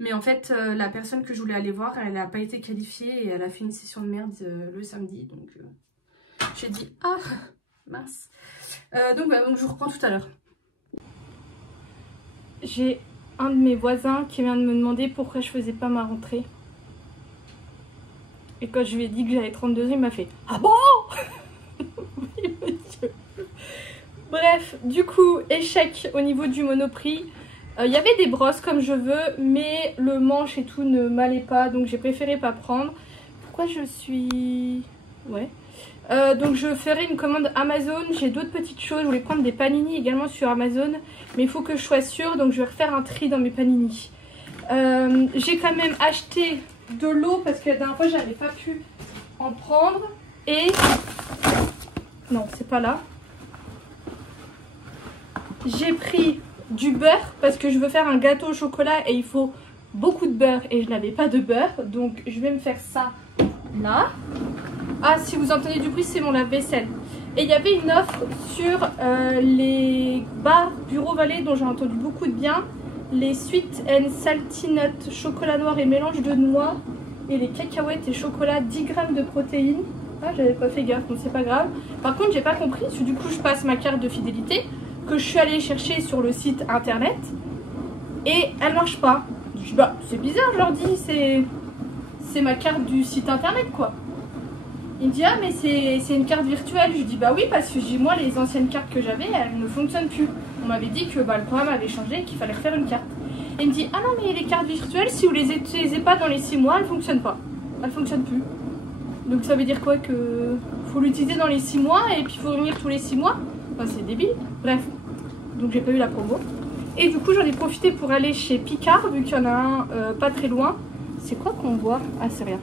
Mais en fait la personne que je voulais aller voir, elle n'a pas été qualifiée. Et elle a fait une session de merde le samedi. Donc j'ai dit ah mince. Donc je vous reprends tout à l'heure. J'ai un de mes voisins qui vient de me demander pourquoi je faisais pas ma rentrée. Et quand je lui ai dit que j'avais 32 ans, il m'a fait « Ah bon ?» Oui, monsieur. Bref, du coup, échec au niveau du Monoprix. Il y avait des brosses comme je veux, mais le manche et tout ne m'allait pas, donc j'ai préféré pas prendre. Pourquoi je suis... Ouais. Donc je ferai une commande Amazon. J'ai d'autres petites choses. Je voulais prendre des panini également sur Amazon, mais il faut que je sois sûre, donc je vais refaire un tri dans mes panini. J'ai quand même acheté de l'eau parce que la dernière fois j'avais pas pu en prendre. Et non, c'est pas là. J'ai pris du beurre parce que je veux faire un gâteau au chocolat et il faut beaucoup de beurre et je n'avais pas de beurre, donc je vais me faire ça là. Ah, si vous entendez du bruit, c'est mon lave-vaisselle. Et il y avait une offre sur les bars Bureau Vallée dont j'ai entendu beaucoup de bien. Les Sweet and Salty Nuts, chocolat noir et mélange de noix. Et les cacahuètes et chocolat, 10 grammes de protéines. Ah, j'avais pas fait gaffe, donc c'est pas grave. Par contre, j'ai pas compris, parce que du coup, je passe ma carte de fidélité que je suis allée chercher sur le site internet. Et elle marche pas. Je dis, bah, c'est bizarre, je leur dis, c'est ma carte du site internet, quoi. Il me dit ah mais c'est une carte virtuelle. Je dis bah oui parce que moi les anciennes cartes que j'avais elles ne fonctionnent plus. On m'avait dit que le programme avait changé et qu'il fallait refaire une carte. Et il me dit ah non mais les cartes virtuelles si vous les utilisez pas dans les 6 mois elles fonctionnent pas. Elles fonctionnent plus. Donc ça veut dire quoi, que faut l'utiliser dans les 6 mois et puis il faut revenir tous les 6 mois. Enfin c'est débile. Bref. Donc j'ai pas eu la promo. Et du coup j'en ai profité pour aller chez Picard vu qu'il y en a un pas très loin. C'est quoi qu'on voit? Ah c'est rien.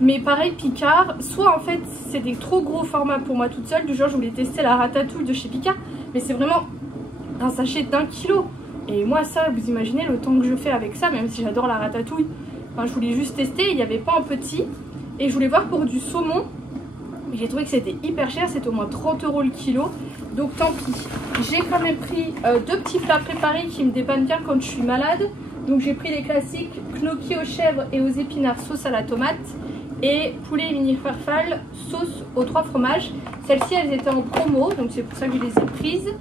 Mais pareil Picard, soit en fait c'est des trop gros formats pour moi toute seule, du genre je voulais tester la ratatouille de chez Picard, mais c'est vraiment un sachet d'1 kilo. Et moi ça, vous imaginez le temps que je fais avec ça, même si j'adore la ratatouille. Enfin je voulais juste tester, il n'y avait pas en petit. Et je voulais voir pour du saumon, mais j'ai trouvé que c'était hyper cher, c'était au moins 30 € le kilo. Donc tant pis. J'ai quand même pris 2 petits plats préparés qui me dépannent bien quand je suis malade. Donc j'ai pris les classiques gnocchi aux chèvres et aux épinards sauce à la tomate. Et poulet mini farfalle sauce aux 3 fromages. Celles-ci elles étaient en promo, donc c'est pour ça que je les ai prises.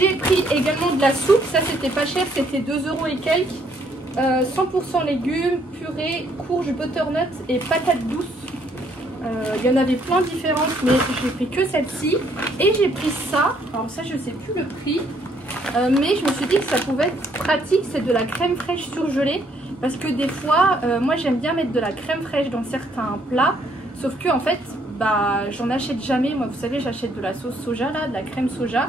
J'ai pris également de la soupe, ça c'était pas cher, c'était 2 € et quelques. 100% légumes, purée, courge, butternut et patates douces. Il y en avait plein différentes, mais j'ai pris que celle-ci. Et j'ai pris ça, alors ça je sais plus le prix, mais je me suis dit que ça pouvait être pratique, c'est de la crème fraîche surgelée. Parce que des fois, moi j'aime bien mettre de la crème fraîche dans certains plats. Sauf que en fait, bah j'en achète jamais. Moi vous savez, j'achète de la sauce soja là, de la crème soja.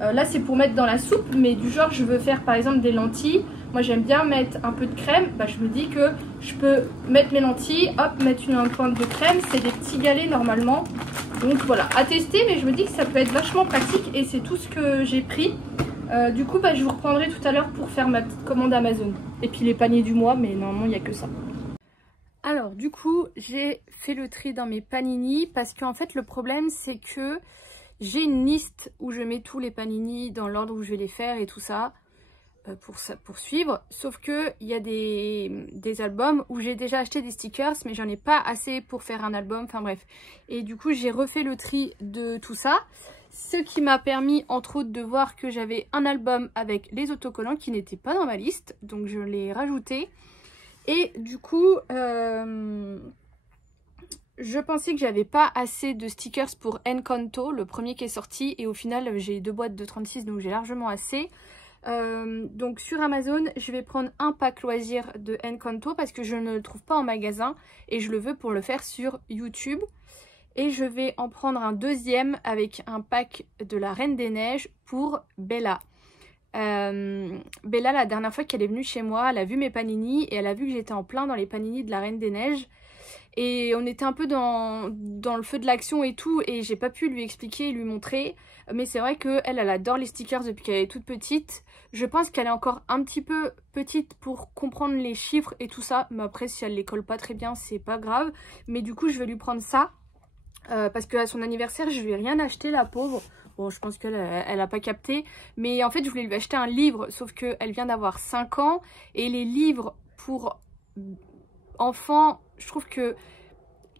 Là c'est pour mettre dans la soupe, mais du genre je veux faire par exemple des lentilles. Moi j'aime bien mettre un peu de crème. Bah je me dis que je peux mettre mes lentilles, hop, mettre une pointe de crème. C'est des petits galets normalement. Donc voilà, à tester, mais je me dis que ça peut être vachement pratique et c'est tout ce que j'ai pris. Du coup, je vous reprendrai tout à l'heure pour faire ma petite commande Amazon. Et puis les paniers du mois, mais normalement, il n'y a que ça. Alors, du coup, j'ai fait le tri dans mes panini parce qu'en fait, le problème, c'est que j'ai une liste où je mets tous les panini dans l'ordre où je vais les faire et tout ça. Pour suivre, sauf que il y a des albums où j'ai déjà acheté des stickers mais j'en ai pas assez pour faire un album, enfin bref, et du coup j'ai refait le tri de tout ça, ce qui m'a permis entre autres de voir que j'avais un album avec les autocollants qui n'étaient pas dans ma liste, donc je l'ai rajouté. Et du coup je pensais que j'avais pas assez de stickers pour Encanto, le premier qui est sorti, et au final j'ai 2 boîtes de 36 donc j'ai largement assez. Donc sur Amazon je vais prendre un pack loisir de Encanto parce que je ne le trouve pas en magasin et je le veux pour le faire sur YouTube, et je vais en prendre un deuxième avec un pack de la Reine des Neiges pour Bella. Bella, la dernière fois qu'elle est venue chez moi, elle a vu mes panini et elle a vu que j'étais en plein dans les panini de la Reine des Neiges. Et on était un peu dans le feu de l'action et tout, et j'ai pas pu lui expliquer et lui montrer. Mais c'est vrai qu'elle, elle adore les stickers depuis qu'elle est toute petite. Je pense qu'elle est encore un petit peu petite pour comprendre les chiffres et tout ça. Mais après, si elle les colle pas très bien, c'est pas grave. Mais du coup, je vais lui prendre ça. Parce qu'à son anniversaire, je lui ai rien acheté, la pauvre. Bon, je pense qu'elle a pas capté. Mais en fait, je voulais lui acheter un livre. Sauf qu'elle vient d'avoir 5 ans. Et les livres pour enfants, je trouve que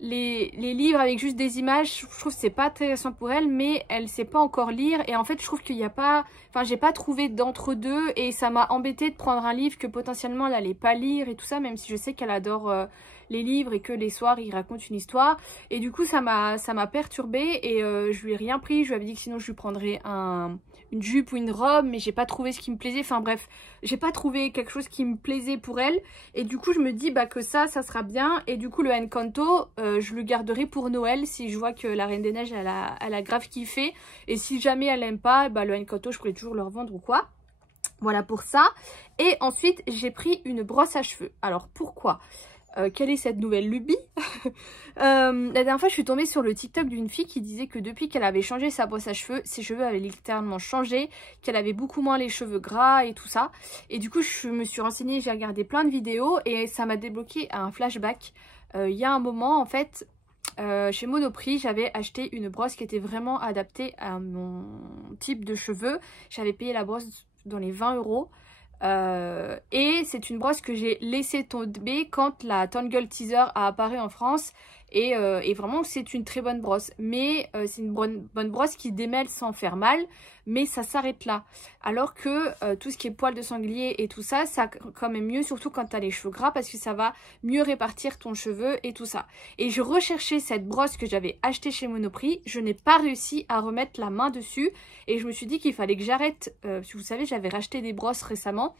les livres avec juste des images, je trouve que c'est pas intéressant pour elle, mais elle sait pas encore lire, et en fait je trouve qu'il n'y a pas, enfin j'ai pas trouvé d'entre-deux, et ça m'a embêté de prendre un livre que potentiellement elle allait pas lire et tout ça, même si je sais qu'elle adore les livres et que les soirs il raconte une histoire, et du coup ça m'a perturbée, et je lui ai rien pris. Je lui avais dit que sinon je lui prendrais une jupe ou une robe, mais j'ai pas trouvé ce qui me plaisait, enfin bref, j'ai pas trouvé quelque chose qui me plaisait pour elle, et du coup je me dis que ça sera bien. Et du coup le Encanto, je le garderai pour Noël si je vois que la Reine des Neiges elle a grave kiffé, et si jamais elle aime pas, le Encanto je pourrais toujours le revendre ou quoi. Voilà pour ça. Et ensuite j'ai pris une brosse à cheveux. Alors pourquoi quelle est cette nouvelle lubie? La dernière fois je suis tombée sur le TikTok d'une fille qui disait que depuis qu'elle avait changé sa brosse à cheveux, ses cheveux avaient littéralement changé, qu'elle avait beaucoup moins les cheveux gras et tout ça. Et du coup je me suis renseignée, j'ai regardé plein de vidéos et ça m'a débloqué un flashback. Il y a un moment en fait, chez Monoprix, j'avais acheté une brosse qui était vraiment adaptée à mon type de cheveux. J'avais payé la brosse dans les 20 €. Et c'est une brosse que j'ai laissé tomber quand la Tangle Teaser a apparu en France, et vraiment c'est une très bonne brosse, mais c'est une bonne brosse qui démêle sans faire mal, mais ça s'arrête là, alors que tout ce qui est poils de sanglier et tout ça, ça quand même mieux, surtout quand tu as les cheveux gras, parce que ça va mieux répartir ton cheveu et tout ça. Et je recherchais cette brosse que j'avais achetée chez Monoprix, je n'ai pas réussi à remettre la main dessus, et je me suis dit qu'il fallait que j'arrête, si vous savez j'avais racheté des brosses récemment,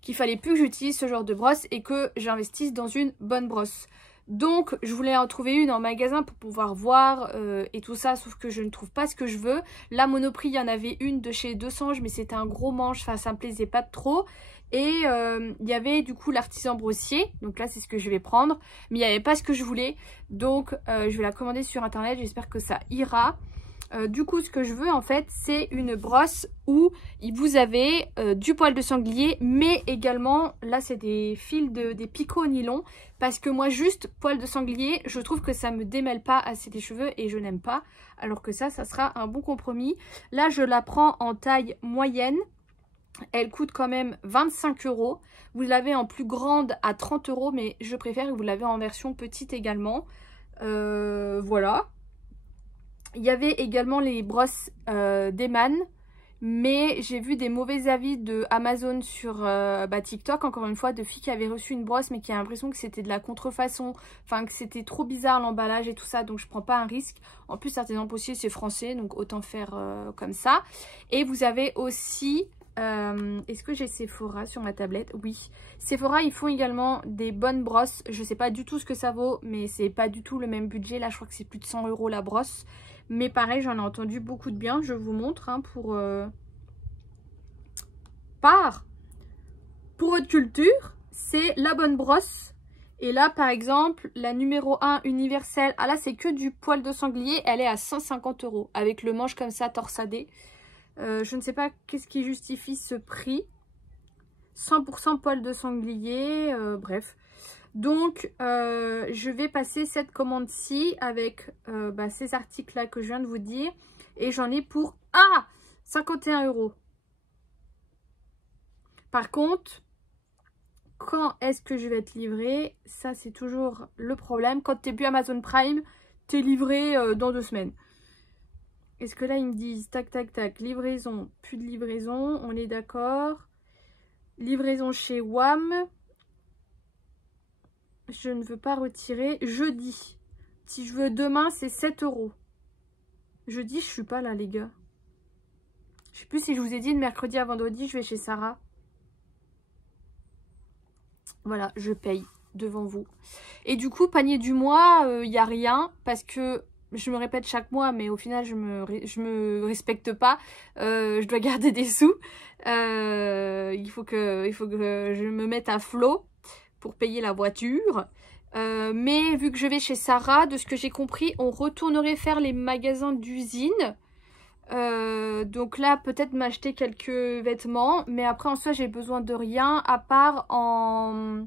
qu'il fallait plus que j'utilise ce genre de brosse et que j'investisse dans une bonne brosse. Donc je voulais en trouver une en magasin pour pouvoir voir et tout ça, sauf que je ne trouve pas ce que je veux. Là Monoprix, il y en avait une de chez 200, mais c'était un gros manche, enfin ça me plaisait pas trop. Et il y avait du coup l'artisan brossier, donc là c'est ce que je vais prendre, mais il n'y avait pas ce que je voulais, donc je vais la commander sur internet, j'espère que ça ira. Du coup ce que je veux en fait c'est une brosse où vous avez du poil de sanglier, mais également là c'est des fils des picots nylon, parce que moi juste poil de sanglier je trouve que ça me démêle pas assez des cheveux et je n'aime pas, alors que ça sera un bon compromis. Là je la prends en taille moyenne, elle coûte quand même 25 €. Vous l'avez en plus grande à 30 €, mais je préfère que vous l'avez en version petite également. Voilà. Il y avait également les brosses d'Eman, mais j'ai vu des mauvais avis de Amazon sur TikTok, encore une fois, de filles qui avaient reçu une brosse mais qui a l'impression que c'était de la contrefaçon, enfin que c'était trop bizarre l'emballage et tout ça, donc je prends pas un risque. En plus Artisan Brossier c'est français, donc autant faire comme ça. Et vous avez aussi... est-ce que j'ai Sephora sur ma tablette? Oui, Sephora ils font également des bonnes brosses. Je sais pas du tout ce que ça vaut, mais c'est pas du tout le même budget. Là je crois que c'est plus de 100 € la brosse, mais pareil j'en ai entendu beaucoup de bien. Je vous montre pour votre culture, c'est la bonne brosse. Et là, par exemple, la numéro 1 universelle, ah là, c'est que du poil de sanglier. Elle est à 150 € avec le manche comme ça, torsadé. Je ne sais pas qu'est-ce qui justifie ce prix. 100% poil de sanglier, bref. Donc, je vais passer cette commande-ci avec ces articles-là que je viens de vous dire. Et j'en ai pour 51 €. Par contre, quand est-ce que je vais être livrée? Ça, c'est toujours le problème. Quand tu n'es plus Amazon Prime, tu es livré dans 2 semaines. Est-ce que là, ils me disent tac, tac, tac, livraison, plus de livraison, on est d'accord. Livraison chez WAM. Je ne veux pas retirer. Jeudi. Si je veux demain, c'est 7 €. Jeudi, je suis pas là, les gars. Je sais plus si je vous ai dit de mercredi à vendredi, je vais chez Sarah. Voilà, je paye devant vous. Et du coup, panier du mois, il n'y a rien parce que je me répète chaque mois, mais au final, je me respecte pas. Je dois garder des sous. Il faut que je me mette à flot pour payer la voiture. Mais vu que je vais chez Sarah, de ce que j'ai compris, on retournerait faire les magasins d'usine. Donc là, peut-être m'acheter quelques vêtements. Mais après, en soi, j'ai besoin de rien à part en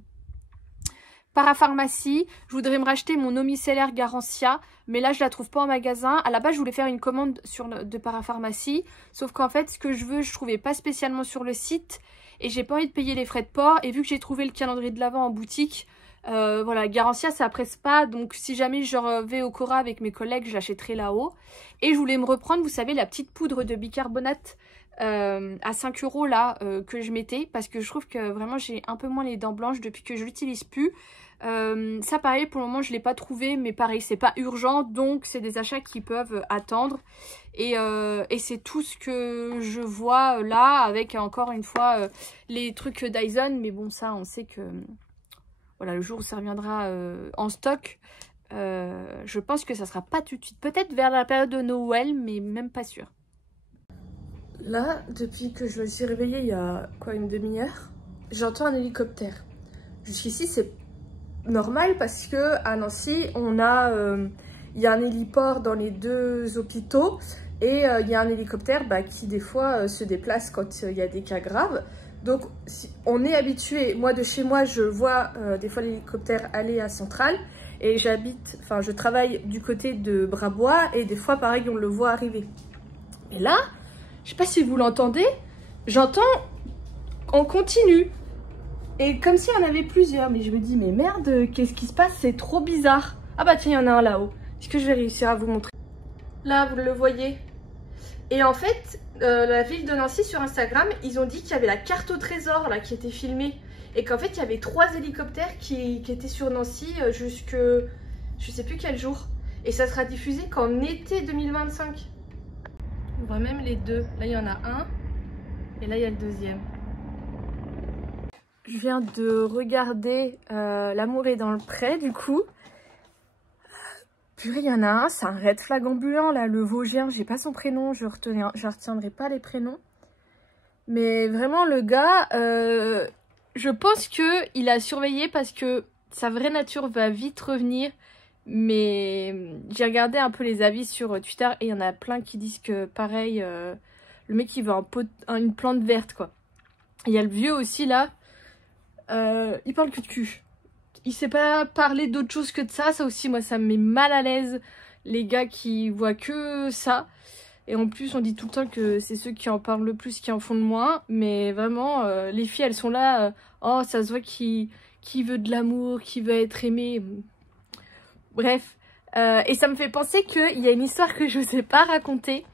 parapharmacie. Je voudrais me racheter mon eau micellaire Garancia. Mais là, je la trouve pas en magasin. À la base, je voulais faire une commande de parapharmacie. Sauf qu'en fait, ce que je veux, je trouvais pas spécialement sur le site. Et j'ai pas envie de payer les frais de port. Et vu que j'ai trouvé le calendrier de l'Avent en boutique, voilà, Garancia, ça presse pas. Donc, si jamais je vais au Cora avec mes collègues, je l'achèterai là-haut. Et je voulais me reprendre, vous savez, la petite poudre de bicarbonate à 5 € là, que je mettais. Parce que je trouve que vraiment, j'ai un peu moins les dents blanches depuis que je l'utilise plus. Ça pareil, pour le moment je l'ai pas trouvé, mais pareil c'est pas urgent, donc c'est des achats qui peuvent attendre. Et c'est tout ce que je vois là, avec encore une fois les trucs Dyson. Mais bon, ça on sait que voilà, le jour où ça reviendra en stock, je pense que ça sera pas tout de suite, peut-être vers la période de Noël, mais même pas sûr. Là, depuis que je me suis réveillée il y a quoi, une demi-heure, j'entends un hélicoptère. Jusqu'ici c'est normal parce que à Nancy on a il y a un héliport dans les 2 hôpitaux et il y a un hélicoptère qui des fois se déplace quand il y a des cas graves. Donc si on est habitué, moi de chez moi je vois des fois l'hélicoptère aller à Centrale et je travaille du côté de Brabois et des fois pareil on le voit arriver. Et là, je sais pas si vous l'entendez, j'entends en continu. Et comme s'il y en avait plusieurs, mais je me dis, mais merde, qu'est-ce qui se passe? C'est trop bizarre. Ah bah tiens, il y en a un là-haut. Est-ce que je vais réussir à vous montrer? Là, vous le voyez. Et en fait, la ville de Nancy sur Instagram, ils ont dit qu'il y avait la carte au trésor là qui était filmée. Et qu'en fait, il y avait 3 hélicoptères qui étaient sur Nancy jusque je sais plus quel jour. Et ça sera diffusé qu'en été 2025. On voit même les deux. Là, il y en a un. Et là, il y a le deuxième. Je viens de regarder L'amour est dans le pré, du coup. Purée, il y en a un, c'est un red flag ambulant, là, le Vosgien. J'ai pas son prénom, je retiendrai pas les prénoms. Mais vraiment, le gars, je pense qu'il a surveillé parce que sa vraie nature va vite revenir. Mais j'ai regardé un peu les avis sur Twitter et il y en a plein qui disent que, pareil, le mec, il veut une plante verte, quoi. Il y a le vieux aussi, là. Il parle que de cul. Il sait pas parler d'autre chose que de ça. Ça aussi, moi, ça me met mal à l'aise. Les gars qui voient que ça. Et en plus, on dit tout le temps que c'est ceux qui en parlent le plus qui en font le moins. Mais vraiment, les filles, elles sont là. Oh, ça se voit qui veut de l'amour, qui veut être aimé. Bref. Et ça me fait penser qu'il y a une histoire que je vous ai pas racontée.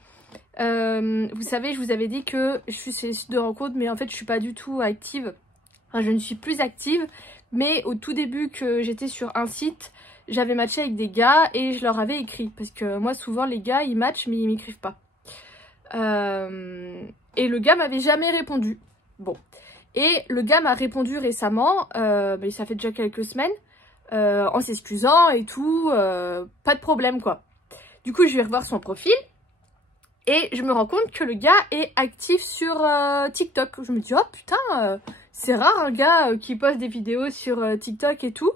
Vous savez, je vous avais dit que je suis sur les sites de rencontres, mais en fait, je suis pas du tout active. Enfin, je ne suis plus active, mais au tout début que j'étais sur un site, j'avais matché avec des gars et je leur avais écrit. Parce que moi, souvent, les gars, ils matchent, mais ils m'écrivent pas. Et le gars m'avait jamais répondu. Bon. Et le gars m'a répondu récemment, mais ça fait déjà quelques semaines, en s'excusant et tout, pas de problème, quoi. Du coup, je vais revoir son profil. Et je me rends compte que le gars est actif sur TikTok. Je me dis, oh putain, c'est rare un gars qui poste des vidéos sur TikTok et tout.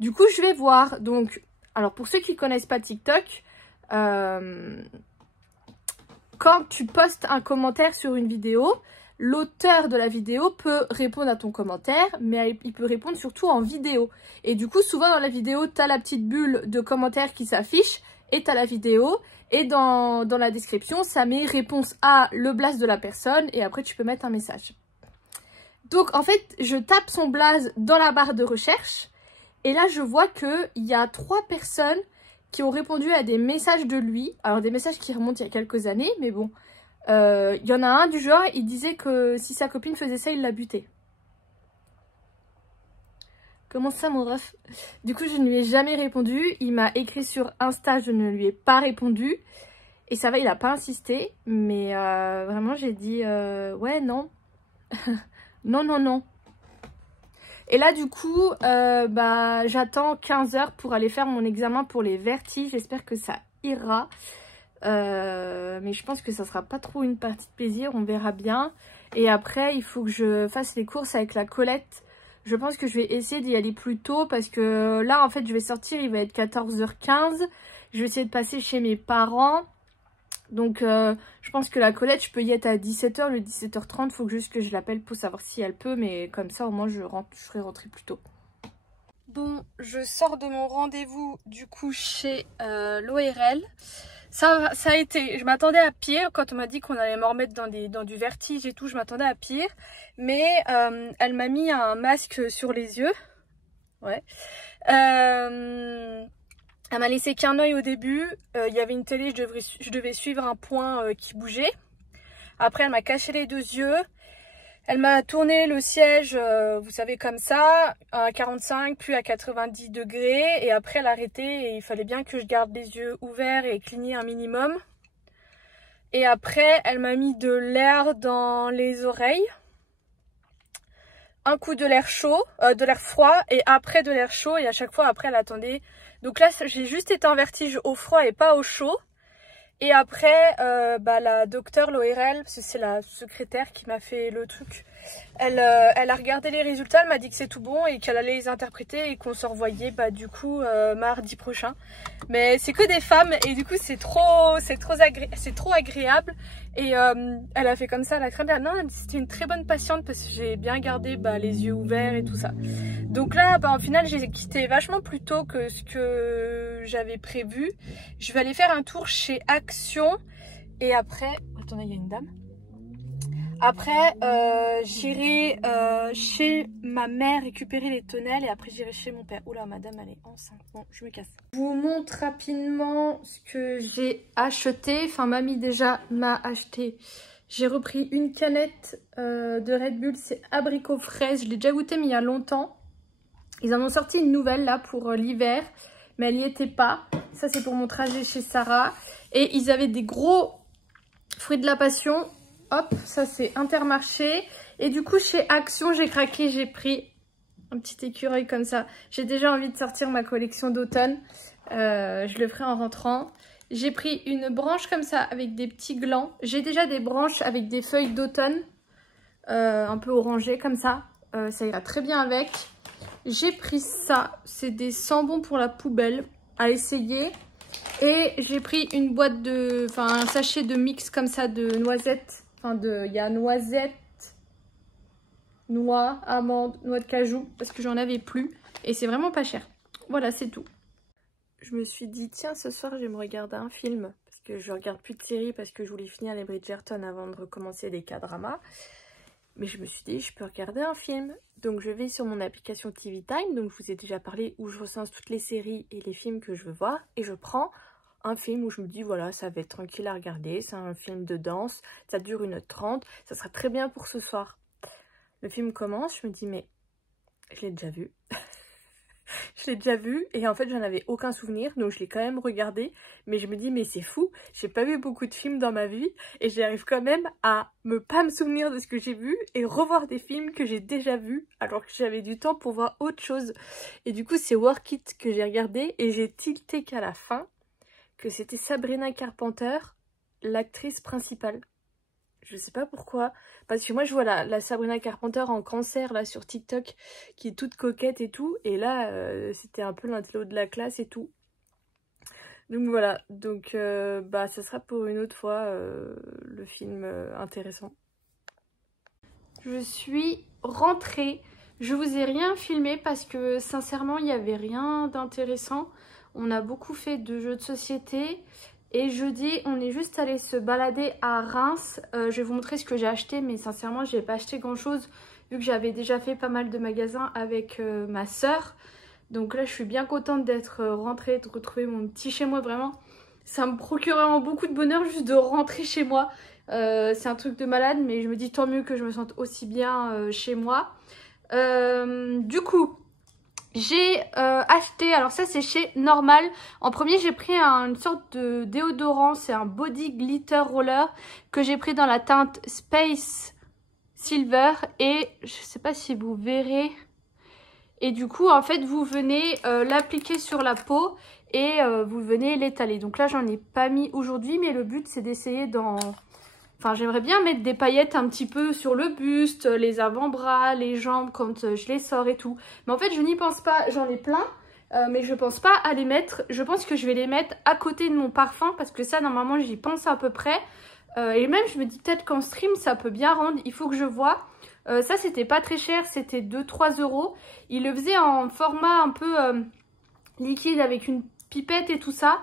Du coup, je vais voir. Donc, alors pour ceux qui connaissent pas TikTok, quand tu postes un commentaire sur une vidéo, l'auteur de la vidéo peut répondre à ton commentaire, mais il peut répondre surtout en vidéo. Et du coup, souvent dans la vidéo, tu as la petite bulle de commentaires qui s'affiche et tu as la vidéo. Et dans la description, ça met réponse à le blaze de la personne et après tu peux mettre un message. Donc en fait, je tape son blaze dans la barre de recherche et là je vois qu'il y a 3 personnes qui ont répondu à des messages de lui. Alors des messages qui remontent il y a quelques années, mais bon. Il y en a un du genre, il disait que si sa copine faisait ça, il la butait. Comment ça mon ref? Du coup je ne lui ai jamais répondu. Il m'a écrit sur Insta, je ne lui ai pas répondu. Et ça va, il n'a pas insisté. Mais vraiment j'ai dit ouais non. Non non non. Et là du coup j'attends 15 h pour aller faire mon examen pour les vertiges. J'espère que ça ira. Mais je pense que ça sera pas trop une partie de plaisir, on verra bien. Et après il faut que je fasse les courses avec la Colette. Je pense que je vais essayer d'y aller plus tôt parce que là en fait je vais sortir, il va être 14 h 15. Je vais essayer de passer chez mes parents. Donc je pense que la Colette je peux y être à 17 h, le 17 h 30. Faut juste que je l'appelle pour savoir si elle peut, mais comme ça au moins je serai rentrée plus tôt. Bon, je sors de mon rendez-vous du coup chez l'ORL. Ça a été, je m'attendais à pire quand on m'a dit qu'on allait me remettre dans du vertige et tout, je m'attendais à pire. Mais elle m'a mis un masque sur les yeux. Ouais. Elle m'a laissé qu'un œil au début. Il y avait une télé, je devais suivre un point qui bougeait. Après, elle m'a caché les 2 yeux. Elle m'a tourné le siège, vous savez, comme ça, à 45, puis à 90 degrés. Et après, elle a arrêté et il fallait bien que je garde les yeux ouverts et cligner un minimum. Et après, elle m'a mis de l'air dans les oreilles. Un coup de l'air chaud, de l'air froid et après de l'air chaud. Et à chaque fois, après, elle attendait. Donc là, j'ai juste été en vertige au froid et pas au chaud. Et après, la docteure, l'ORL, parce que c'est la secrétaire qui m'a fait le truc, elle a regardé les résultats, elle m'a dit que c'est tout bon et qu'elle allait les interpréter et qu'on se revoyait du coup mardi prochain. Mais c'est que des femmes et du coup c'est trop agréable. Et elle a fait comme ça, elle a très bien. Non, c'était une très bonne patiente parce que j'ai bien gardé les yeux ouverts et tout ça. Donc là, en final, j'ai quitté vachement plus tôt que ce que j'avais prévu. Je vais aller faire un tour chez Action et après... Attendez, il y a une dame. Après, j'irai chez ma mère récupérer les tonnelles et après j'irai chez mon père. Oula, madame, elle est enceinte. Bon, je me casse. Je vous montre rapidement ce que j'ai acheté. Enfin, mamie déjà m'a acheté. J'ai repris une canette de Red Bull. C'est abricot fraise. Je l'ai déjà goûté, mais il y a longtemps. Ils en ont sorti une nouvelle là pour l'hiver, mais elle n'y était pas. Ça, c'est pour mon trajet chez Sarah. Et ils avaient des gros fruits de la passion. Hop, ça c'est Intermarché. Et du coup, chez Action, j'ai craqué, j'ai pris un petit écureuil comme ça. J'ai déjà envie de sortir ma collection d'automne. Je le ferai en rentrant. J'ai pris une branche comme ça avec des petits glands. J'ai déjà des branches avec des feuilles d'automne, un peu orangées comme ça. Ça ira très bien avec. J'ai pris ça, c'est des sambons pour la poubelle à essayer. Et j'ai pris une boîte de, un sachet de mix comme ça de noisettes. Il y a noisette, noix, amande, noix de cajou parce que j'en avais plus. Et c'est vraiment pas cher. Voilà, c'est tout. Je me suis dit, tiens, ce soir, je vais me regarder un film. Parce que je regarde plus de séries parce que je voulais finir les Bridgerton avant de recommencer les K-dramas. Mais je me suis dit, je peux regarder un film. Donc je vais sur mon application TV Time, donc je vous ai déjà parlé, où je recense toutes les séries et les films que je veux voir. Et je prends un film où je me dis, voilà, ça va être tranquille à regarder. C'est un film de danse, ça dure 1h30, ça sera très bien pour ce soir. Le film commence, je me dis, mais je l'ai déjà vu. Je l'ai déjà vu et en fait j'en avais aucun souvenir, donc je l'ai quand même regardé, mais je me dis mais c'est fou, j'ai pas vu beaucoup de films dans ma vie et j'arrive quand même à pas me souvenir de ce que j'ai vu et revoir des films que j'ai déjà vus alors que j'avais du temps pour voir autre chose. Et du coup c'est Work It que j'ai regardé et j'ai tilté qu'à la fin que c'était Sabrina Carpenter, l'actrice principale. Je sais pas pourquoi. Parce que moi, je vois la Sabrina Carpenter en cancer, là, sur TikTok, qui est toute coquette et tout. Et là, c'était un peu l'intello de la classe et tout. Donc voilà. Donc, bah, ça sera pour une autre fois, le film intéressant. Je suis rentrée. Je vous ai rien filmé parce que, sincèrement, il n'y avait rien d'intéressant. On a beaucoup fait de jeux de société. Et jeudi, on est juste allé se balader à Reims. Je vais vous montrer ce que j'ai acheté, mais sincèrement, je n'ai pas acheté grand-chose vu que j'avais déjà fait pas mal de magasins avec ma sœur. Donc là, je suis bien contente d'être rentrée, de retrouver mon petit chez moi, vraiment. Ça me procure vraiment beaucoup de bonheur juste de rentrer chez moi. C'est un truc de malade, mais je me dis tant mieux que je me sente aussi bien chez moi. Du coup... J'ai acheté, alors ça c'est chez Normal. En premier j'ai pris une sorte de déodorant, c'est un body glitter roller que j'ai pris dans la teinte Space Silver. Et je sais pas si vous verrez. Et du coup en fait vous venez l'appliquer sur la peau et vous venez l'étaler. Donc là j'en ai pas mis aujourd'hui, mais le but c'est d'essayer d'en... Enfin, j'aimerais bien mettre des paillettes un petit peu sur le buste, les avant-bras, les jambes quand je les sors et tout. Mais en fait, je n'y pense pas. J'en ai plein, mais je pense pas à les mettre. Je pense que je vais les mettre à côté de mon parfum parce que ça, normalement, j'y pense à peu près. Et même, je me dis peut-être qu'en stream, ça peut bien rendre. Il faut que je vois. Ça, c'était pas très cher. C'était 2-3 €. Il le faisait en format un peu liquide avec une pipette et tout ça.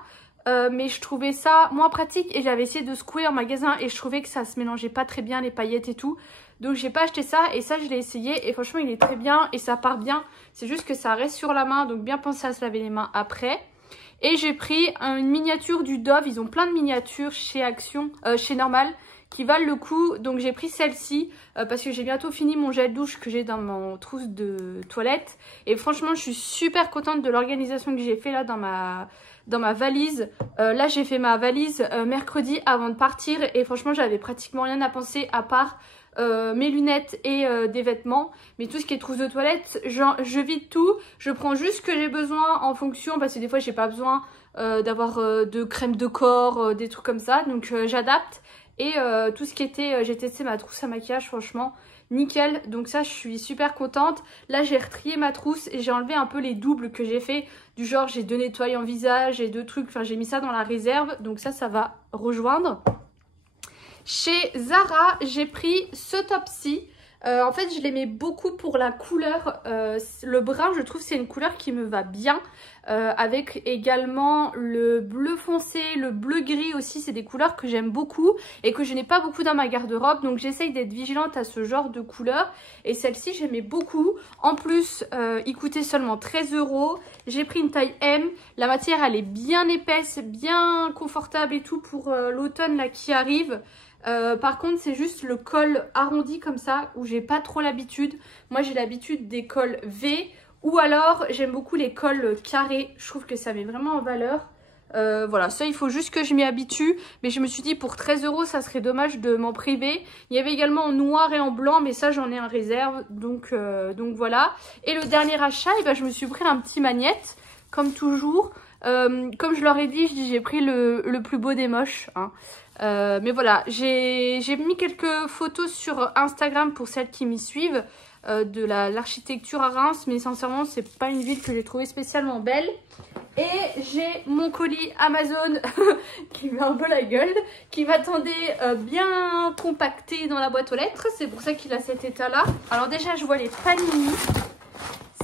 Mais je trouvais ça moins pratique et j'avais essayé de secouer en magasin et je trouvais que ça se mélangeait pas très bien les paillettes et tout. Donc j'ai pas acheté ça et ça je l'ai essayé et franchement il est très bien et ça part bien. C'est juste que ça reste sur la main, donc bien penser à se laver les mains après. Et j'ai pris une miniature du Dove, ils ont plein de miniatures chez Action, chez Normal qui valent le coup. Donc j'ai pris celle-ci parce que j'ai bientôt fini mon gel douche que j'ai dans mon trousse de toilette. Et franchement je suis super contente de l'organisation que j'ai fait là dans ma valise. Là j'ai fait ma valise mercredi avant de partir et franchement j'avais pratiquement rien à penser à part mes lunettes et des vêtements. Mais tout ce qui est trousse de toilette, je vide tout. Je prends juste ce que j'ai besoin en fonction parce que des fois j'ai pas besoin d'avoir de crème de corps, des trucs comme ça. Donc j'adapte. Et tout ce qui était, j'ai testé ma trousse à maquillage, franchement nickel. Donc ça je suis super contente. Là j'ai retrié ma trousse et j'ai enlevé un peu les doubles que j'ai fait. Du genre j'ai 2 nettoyants visage et 2 trucs. Enfin j'ai mis ça dans la réserve. Donc ça va rejoindre. Chez Zara j'ai pris ce top-ci. En fait je l'aimais beaucoup pour la couleur. Le brun je trouve c'est une couleur qui me va bien. Avec également le bleu foncé, le bleu gris aussi, c'est des couleurs que j'aime beaucoup et que je n'ai pas beaucoup dans ma garde-robe, donc j'essaye d'être vigilante à ce genre de couleurs. Et celle-ci j'aimais beaucoup. En plus il coûtait seulement 13 €. J'ai pris une taille M, la matière elle est bien épaisse, bien confortable et tout pour l'automne là qui arrive. Par contre c'est juste le col arrondi comme ça où j'ai pas trop l'habitude. Moi j'ai l'habitude des cols V. Ou alors j'aime beaucoup les cols carrés, je trouve que ça met vraiment en valeur. Voilà, ça il faut juste que je m'y habitue. Mais je me suis dit pour 13 € ça serait dommage de m'en priver. Il y avait également en noir et en blanc, mais ça j'en ai en réserve. Donc voilà. Et le dernier achat, eh ben, je me suis pris un petit magnète, comme toujours. Comme je leur ai dit, j'ai pris le plus beau des moches. Hein. Mais voilà, j'ai mis quelques photos sur Instagram pour celles qui m'y suivent. De l'architecture à Reims, mais sincèrement c'est pas une ville que j'ai trouvée spécialement belle. Et j'ai mon colis Amazon qui met un peu la gueule, qui m'attendait bien compacté dans la boîte aux lettres, c'est pour ça qu'il a cet état là. Alors déjà je vois les panini,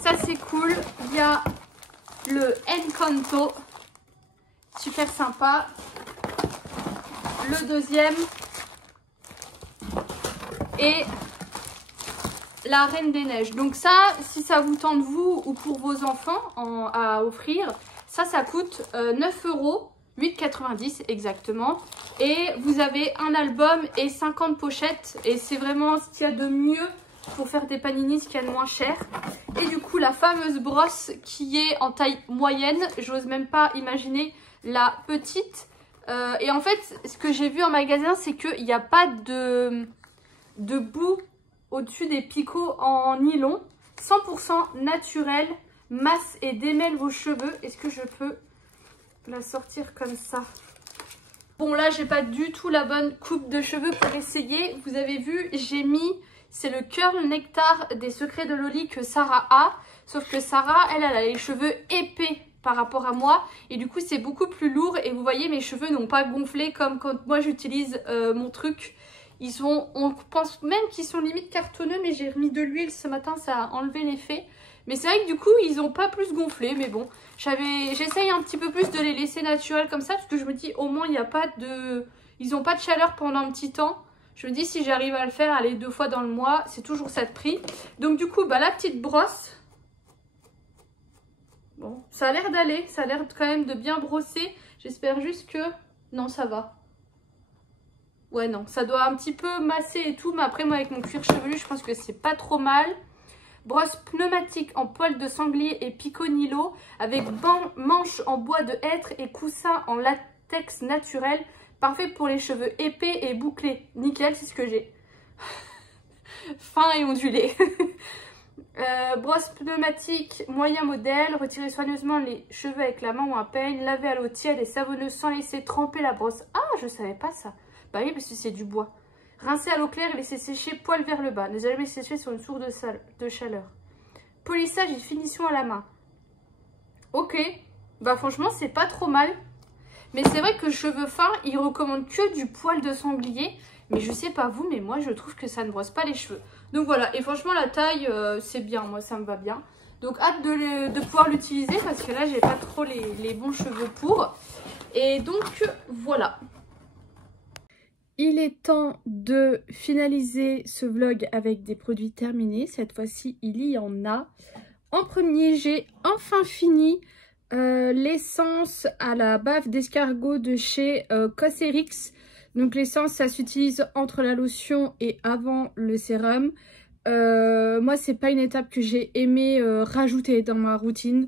ça c'est cool. Il y a le Encanto, super sympa. Le deuxième et la Reine des Neiges. Donc ça, si ça vous tente vous ou pour vos enfants à offrir, ça coûte 9 €, 8,90 exactement. Et vous avez un album et 50 pochettes. Et c'est vraiment ce qu'il y a de mieux pour faire des panini, ce qu'il y a de moins cher. Et du coup, la fameuse brosse qui est en taille moyenne. J'ose même pas imaginer la petite. Et en fait, ce que j'ai vu en magasin, c'est qu'il n'y a pas de bout au-dessus des picots en nylon, 100% naturel, masse et démêle vos cheveux. Est-ce que je peux la sortir comme ça? Bon là j'ai pas du tout la bonne coupe de cheveux pour essayer. Vous avez vu, j'ai mis, c'est le curl nectar des secrets de Loli que Sarah a. Sauf que Sarah, elle a les cheveux épais par rapport à moi. Et du coup c'est beaucoup plus lourd. Et vous voyez mes cheveux n'ont pas gonflé comme quand moi j'utilise mon truc. Ils sont, on pense même qu'ils sont limite cartonneux, mais j'ai remis de l'huile ce matin, ça a enlevé l'effet. Mais c'est vrai que du coup, ils n'ont pas plus gonflé, mais bon. J'essaye un petit peu plus de les laisser naturels comme ça, parce que je me dis au moins il n'y a pas de... Ils n'ont pas de chaleur pendant un petit temps. Je me dis si j'arrive à le faire, aller 2 fois dans le mois, c'est toujours ça de prix. Donc du coup, bah, la petite brosse. Bon, ça a l'air d'aller, ça a l'air quand même de bien brosser. J'espère juste que... Non, ça va. Ouais, non, ça doit un petit peu masser et tout, mais après, moi, avec mon cuir chevelu, je pense que c'est pas trop mal. Brosse pneumatique en poil de sanglier et piconillo, avec manche en bois de hêtre et coussin en latex naturel. Parfait pour les cheveux épais et bouclés. Nickel, c'est ce que j'ai. Fin et ondulé. Brosse pneumatique moyen modèle. Retirez soigneusement les cheveux avec la main ou un peigne. Lavez à l'eau tiède et savonneuse sans laisser tremper la brosse. Ah, je savais pas ça. Bah oui, parce que c'est du bois. Rincez à l'eau claire et laissez sécher poil vers le bas. Ne jamais sécher sur une source de chaleur. Polissage et finition à la main. Ok. Bah franchement, c'est pas trop mal. Mais c'est vrai que cheveux fins, ils recommandent que du poil de sanglier. Mais je sais pas vous, mais moi, je trouve que ça ne brosse pas les cheveux. Donc voilà. Et franchement, la taille, c'est bien. Moi, ça me va bien. Donc hâte de pouvoir l'utiliser parce que là, j'ai pas trop les bons cheveux pour. Et donc, voilà. Il est temps de finaliser ce vlog avec des produits terminés. Cette fois-ci, il y en a. En premier, j'ai enfin fini l'essence à la bave d'escargot de chez Cosrx. Donc l'essence, ça s'utilise entre la lotion et avant le sérum. Moi, c'est pas une étape que j'ai aimé rajouter dans ma routine.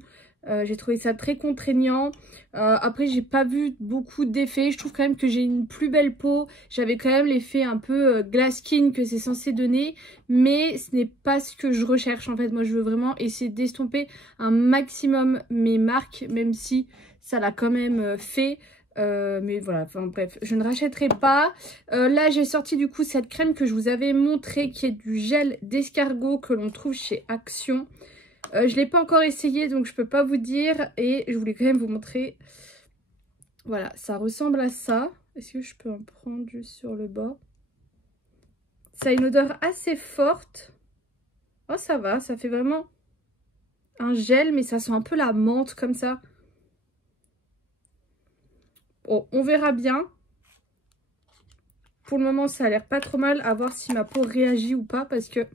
J'ai trouvé ça très contraignant. Après, j'ai pas vu beaucoup d'effets. Je trouve quand même que j'ai une plus belle peau. J'avais quand même l'effet un peu glass skin que c'est censé donner. Mais ce n'est pas ce que je recherche en fait. Moi, je veux vraiment essayer d'estomper un maximum mes marques. Même si ça l'a quand même fait. Mais voilà, enfin bref, je ne rachèterai pas. Là, j'ai sorti du coup cette crème que je vous avais montré, qui est du gel d'escargot que l'on trouve chez Action. Je ne l'ai pas encore essayé, donc je peux pas vous dire. Et je voulais quand même vous montrer. Voilà, ça ressemble à ça. Est-ce que je peux en prendre juste sur le bord? Ça a une odeur assez forte. Oh, ça va, ça fait vraiment un gel, mais ça sent un peu la menthe comme ça. Bon, on verra bien. Pour le moment, ça a l'air pas trop mal. À voir si ma peau réagit ou pas, parce que...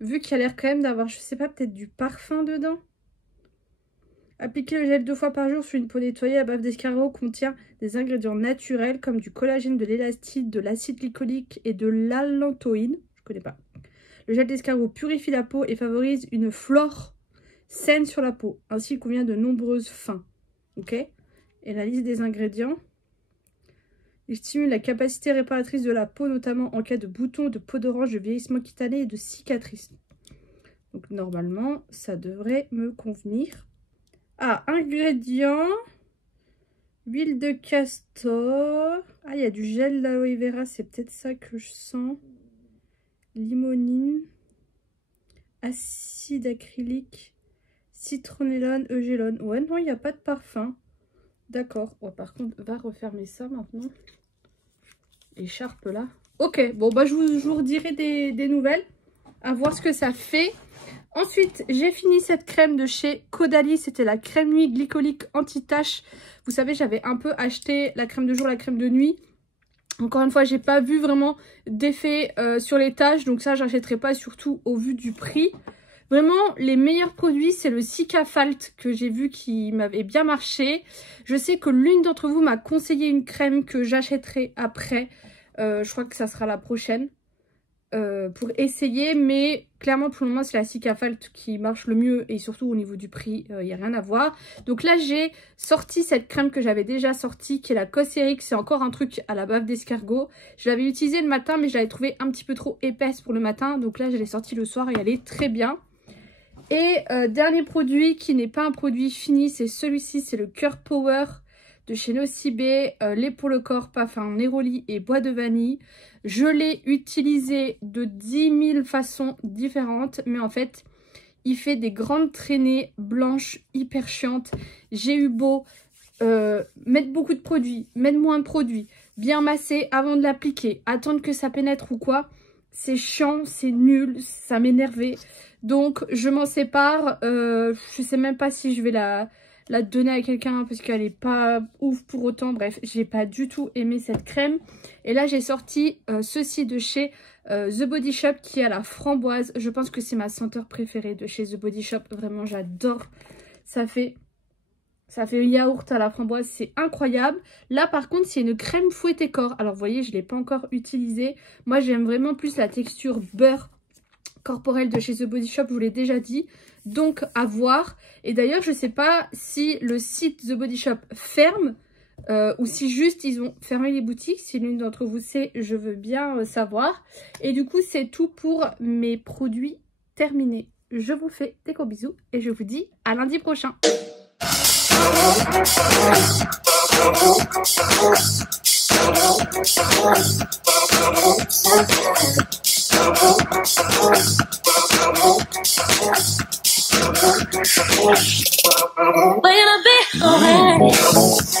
Vu qu'il y a l'air quand même d'avoir, je sais pas, peut-être du parfum dedans. Appliquer le gel 2 fois par jour sur une peau nettoyée. La bave d'escargot contient des ingrédients naturels comme du collagène, de l'élastine, de l'acide glycolique et de l'allantoïne. Je connais pas. Le gel d'escargot purifie la peau et favorise une flore saine sur la peau. Ainsi, il convient de nombreuses fins. Ok? Et la liste des ingrédients. Il stimule la capacité réparatrice de la peau, notamment en cas de boutons, de peau d'orange, de vieillissement cutané et de cicatrices. Donc normalement, ça devrait me convenir. Ah, ingrédients. Huile de castor. Ah, il y a du gel d'aloe vera, c'est peut-être ça que je sens. Limonine. Acide acrylique. Citronellone, eugélone. Ouais, non, il n'y a pas de parfum. D'accord. Ouais, par contre, va refermer ça maintenant. Écharpe là. Ok, bon bah je vous redirai des nouvelles. À voir ce que ça fait. Ensuite, j'ai fini cette crème de chez Caudalie. C'était la crème nuit glycolique anti-tache. Vous savez, j'avais un peu acheté la crème de jour, la crème de nuit. Encore une fois, j'ai pas vu vraiment d'effet sur les taches. Donc ça, j'achèterai pas, surtout au vu du prix. Vraiment, les meilleurs produits, c'est le Cicafalte que j'ai vu qui m'avait bien marché. Je sais que l'une d'entre vous m'a conseillé une crème que j'achèterai après. Je crois que ça sera la prochaine pour essayer. Mais clairement, pour le moment, c'est la Cicafalte qui marche le mieux. Et surtout, au niveau du prix, il n'y a rien à voir. Donc là, j'ai sorti cette crème que j'avais déjà sortie, qui est la Cosrx. C'est encore un truc à la bave d'escargot. Je l'avais utilisée le matin, mais je l'avais trouvée un petit peu trop épaisse pour le matin. Donc là, je l'ai sortie le soir et elle est très bien. Et dernier produit qui n'est pas un produit fini, c'est celui-ci, c'est le Cure Power de chez Nocibé, lait pour le corps, parfum Neroli et bois de vanille. Je l'ai utilisé de 10 000 façons différentes, mais en fait, il fait des grandes traînées blanches hyper chiantes. J'ai eu beau mettre beaucoup de produits, mettre moins de produits, bien masser avant de l'appliquer, attendre que ça pénètre ou quoi. C'est chiant, c'est nul, ça m'énervait. Donc je m'en sépare. Je sais même pas si je vais la donner à quelqu'un parce qu'elle est pas ouf pour autant. Bref, j'ai pas du tout aimé cette crème. Et là j'ai sorti ceci de chez The Body Shop qui est à la framboise. Je pense que c'est ma senteur préférée de chez The Body Shop. Vraiment j'adore. Ça fait yaourt à la framboise, c'est incroyable. Là par contre c'est une crème fouettée corps. Alors vous voyez je ne l'ai pas encore utilisée. Moi j'aime vraiment plus la texture beurre corporelle de chez The Body Shop, je vous l'ai déjà dit. Donc à voir. Et d'ailleurs je ne sais pas si le site The Body Shop ferme ou si juste ils ont fermé les boutiques. Si l'une d'entre vous sait, je veux bien savoir. Et du coup c'est tout pour mes produits terminés. Je vous fais des gros bisous et je vous dis à lundi prochain. When I be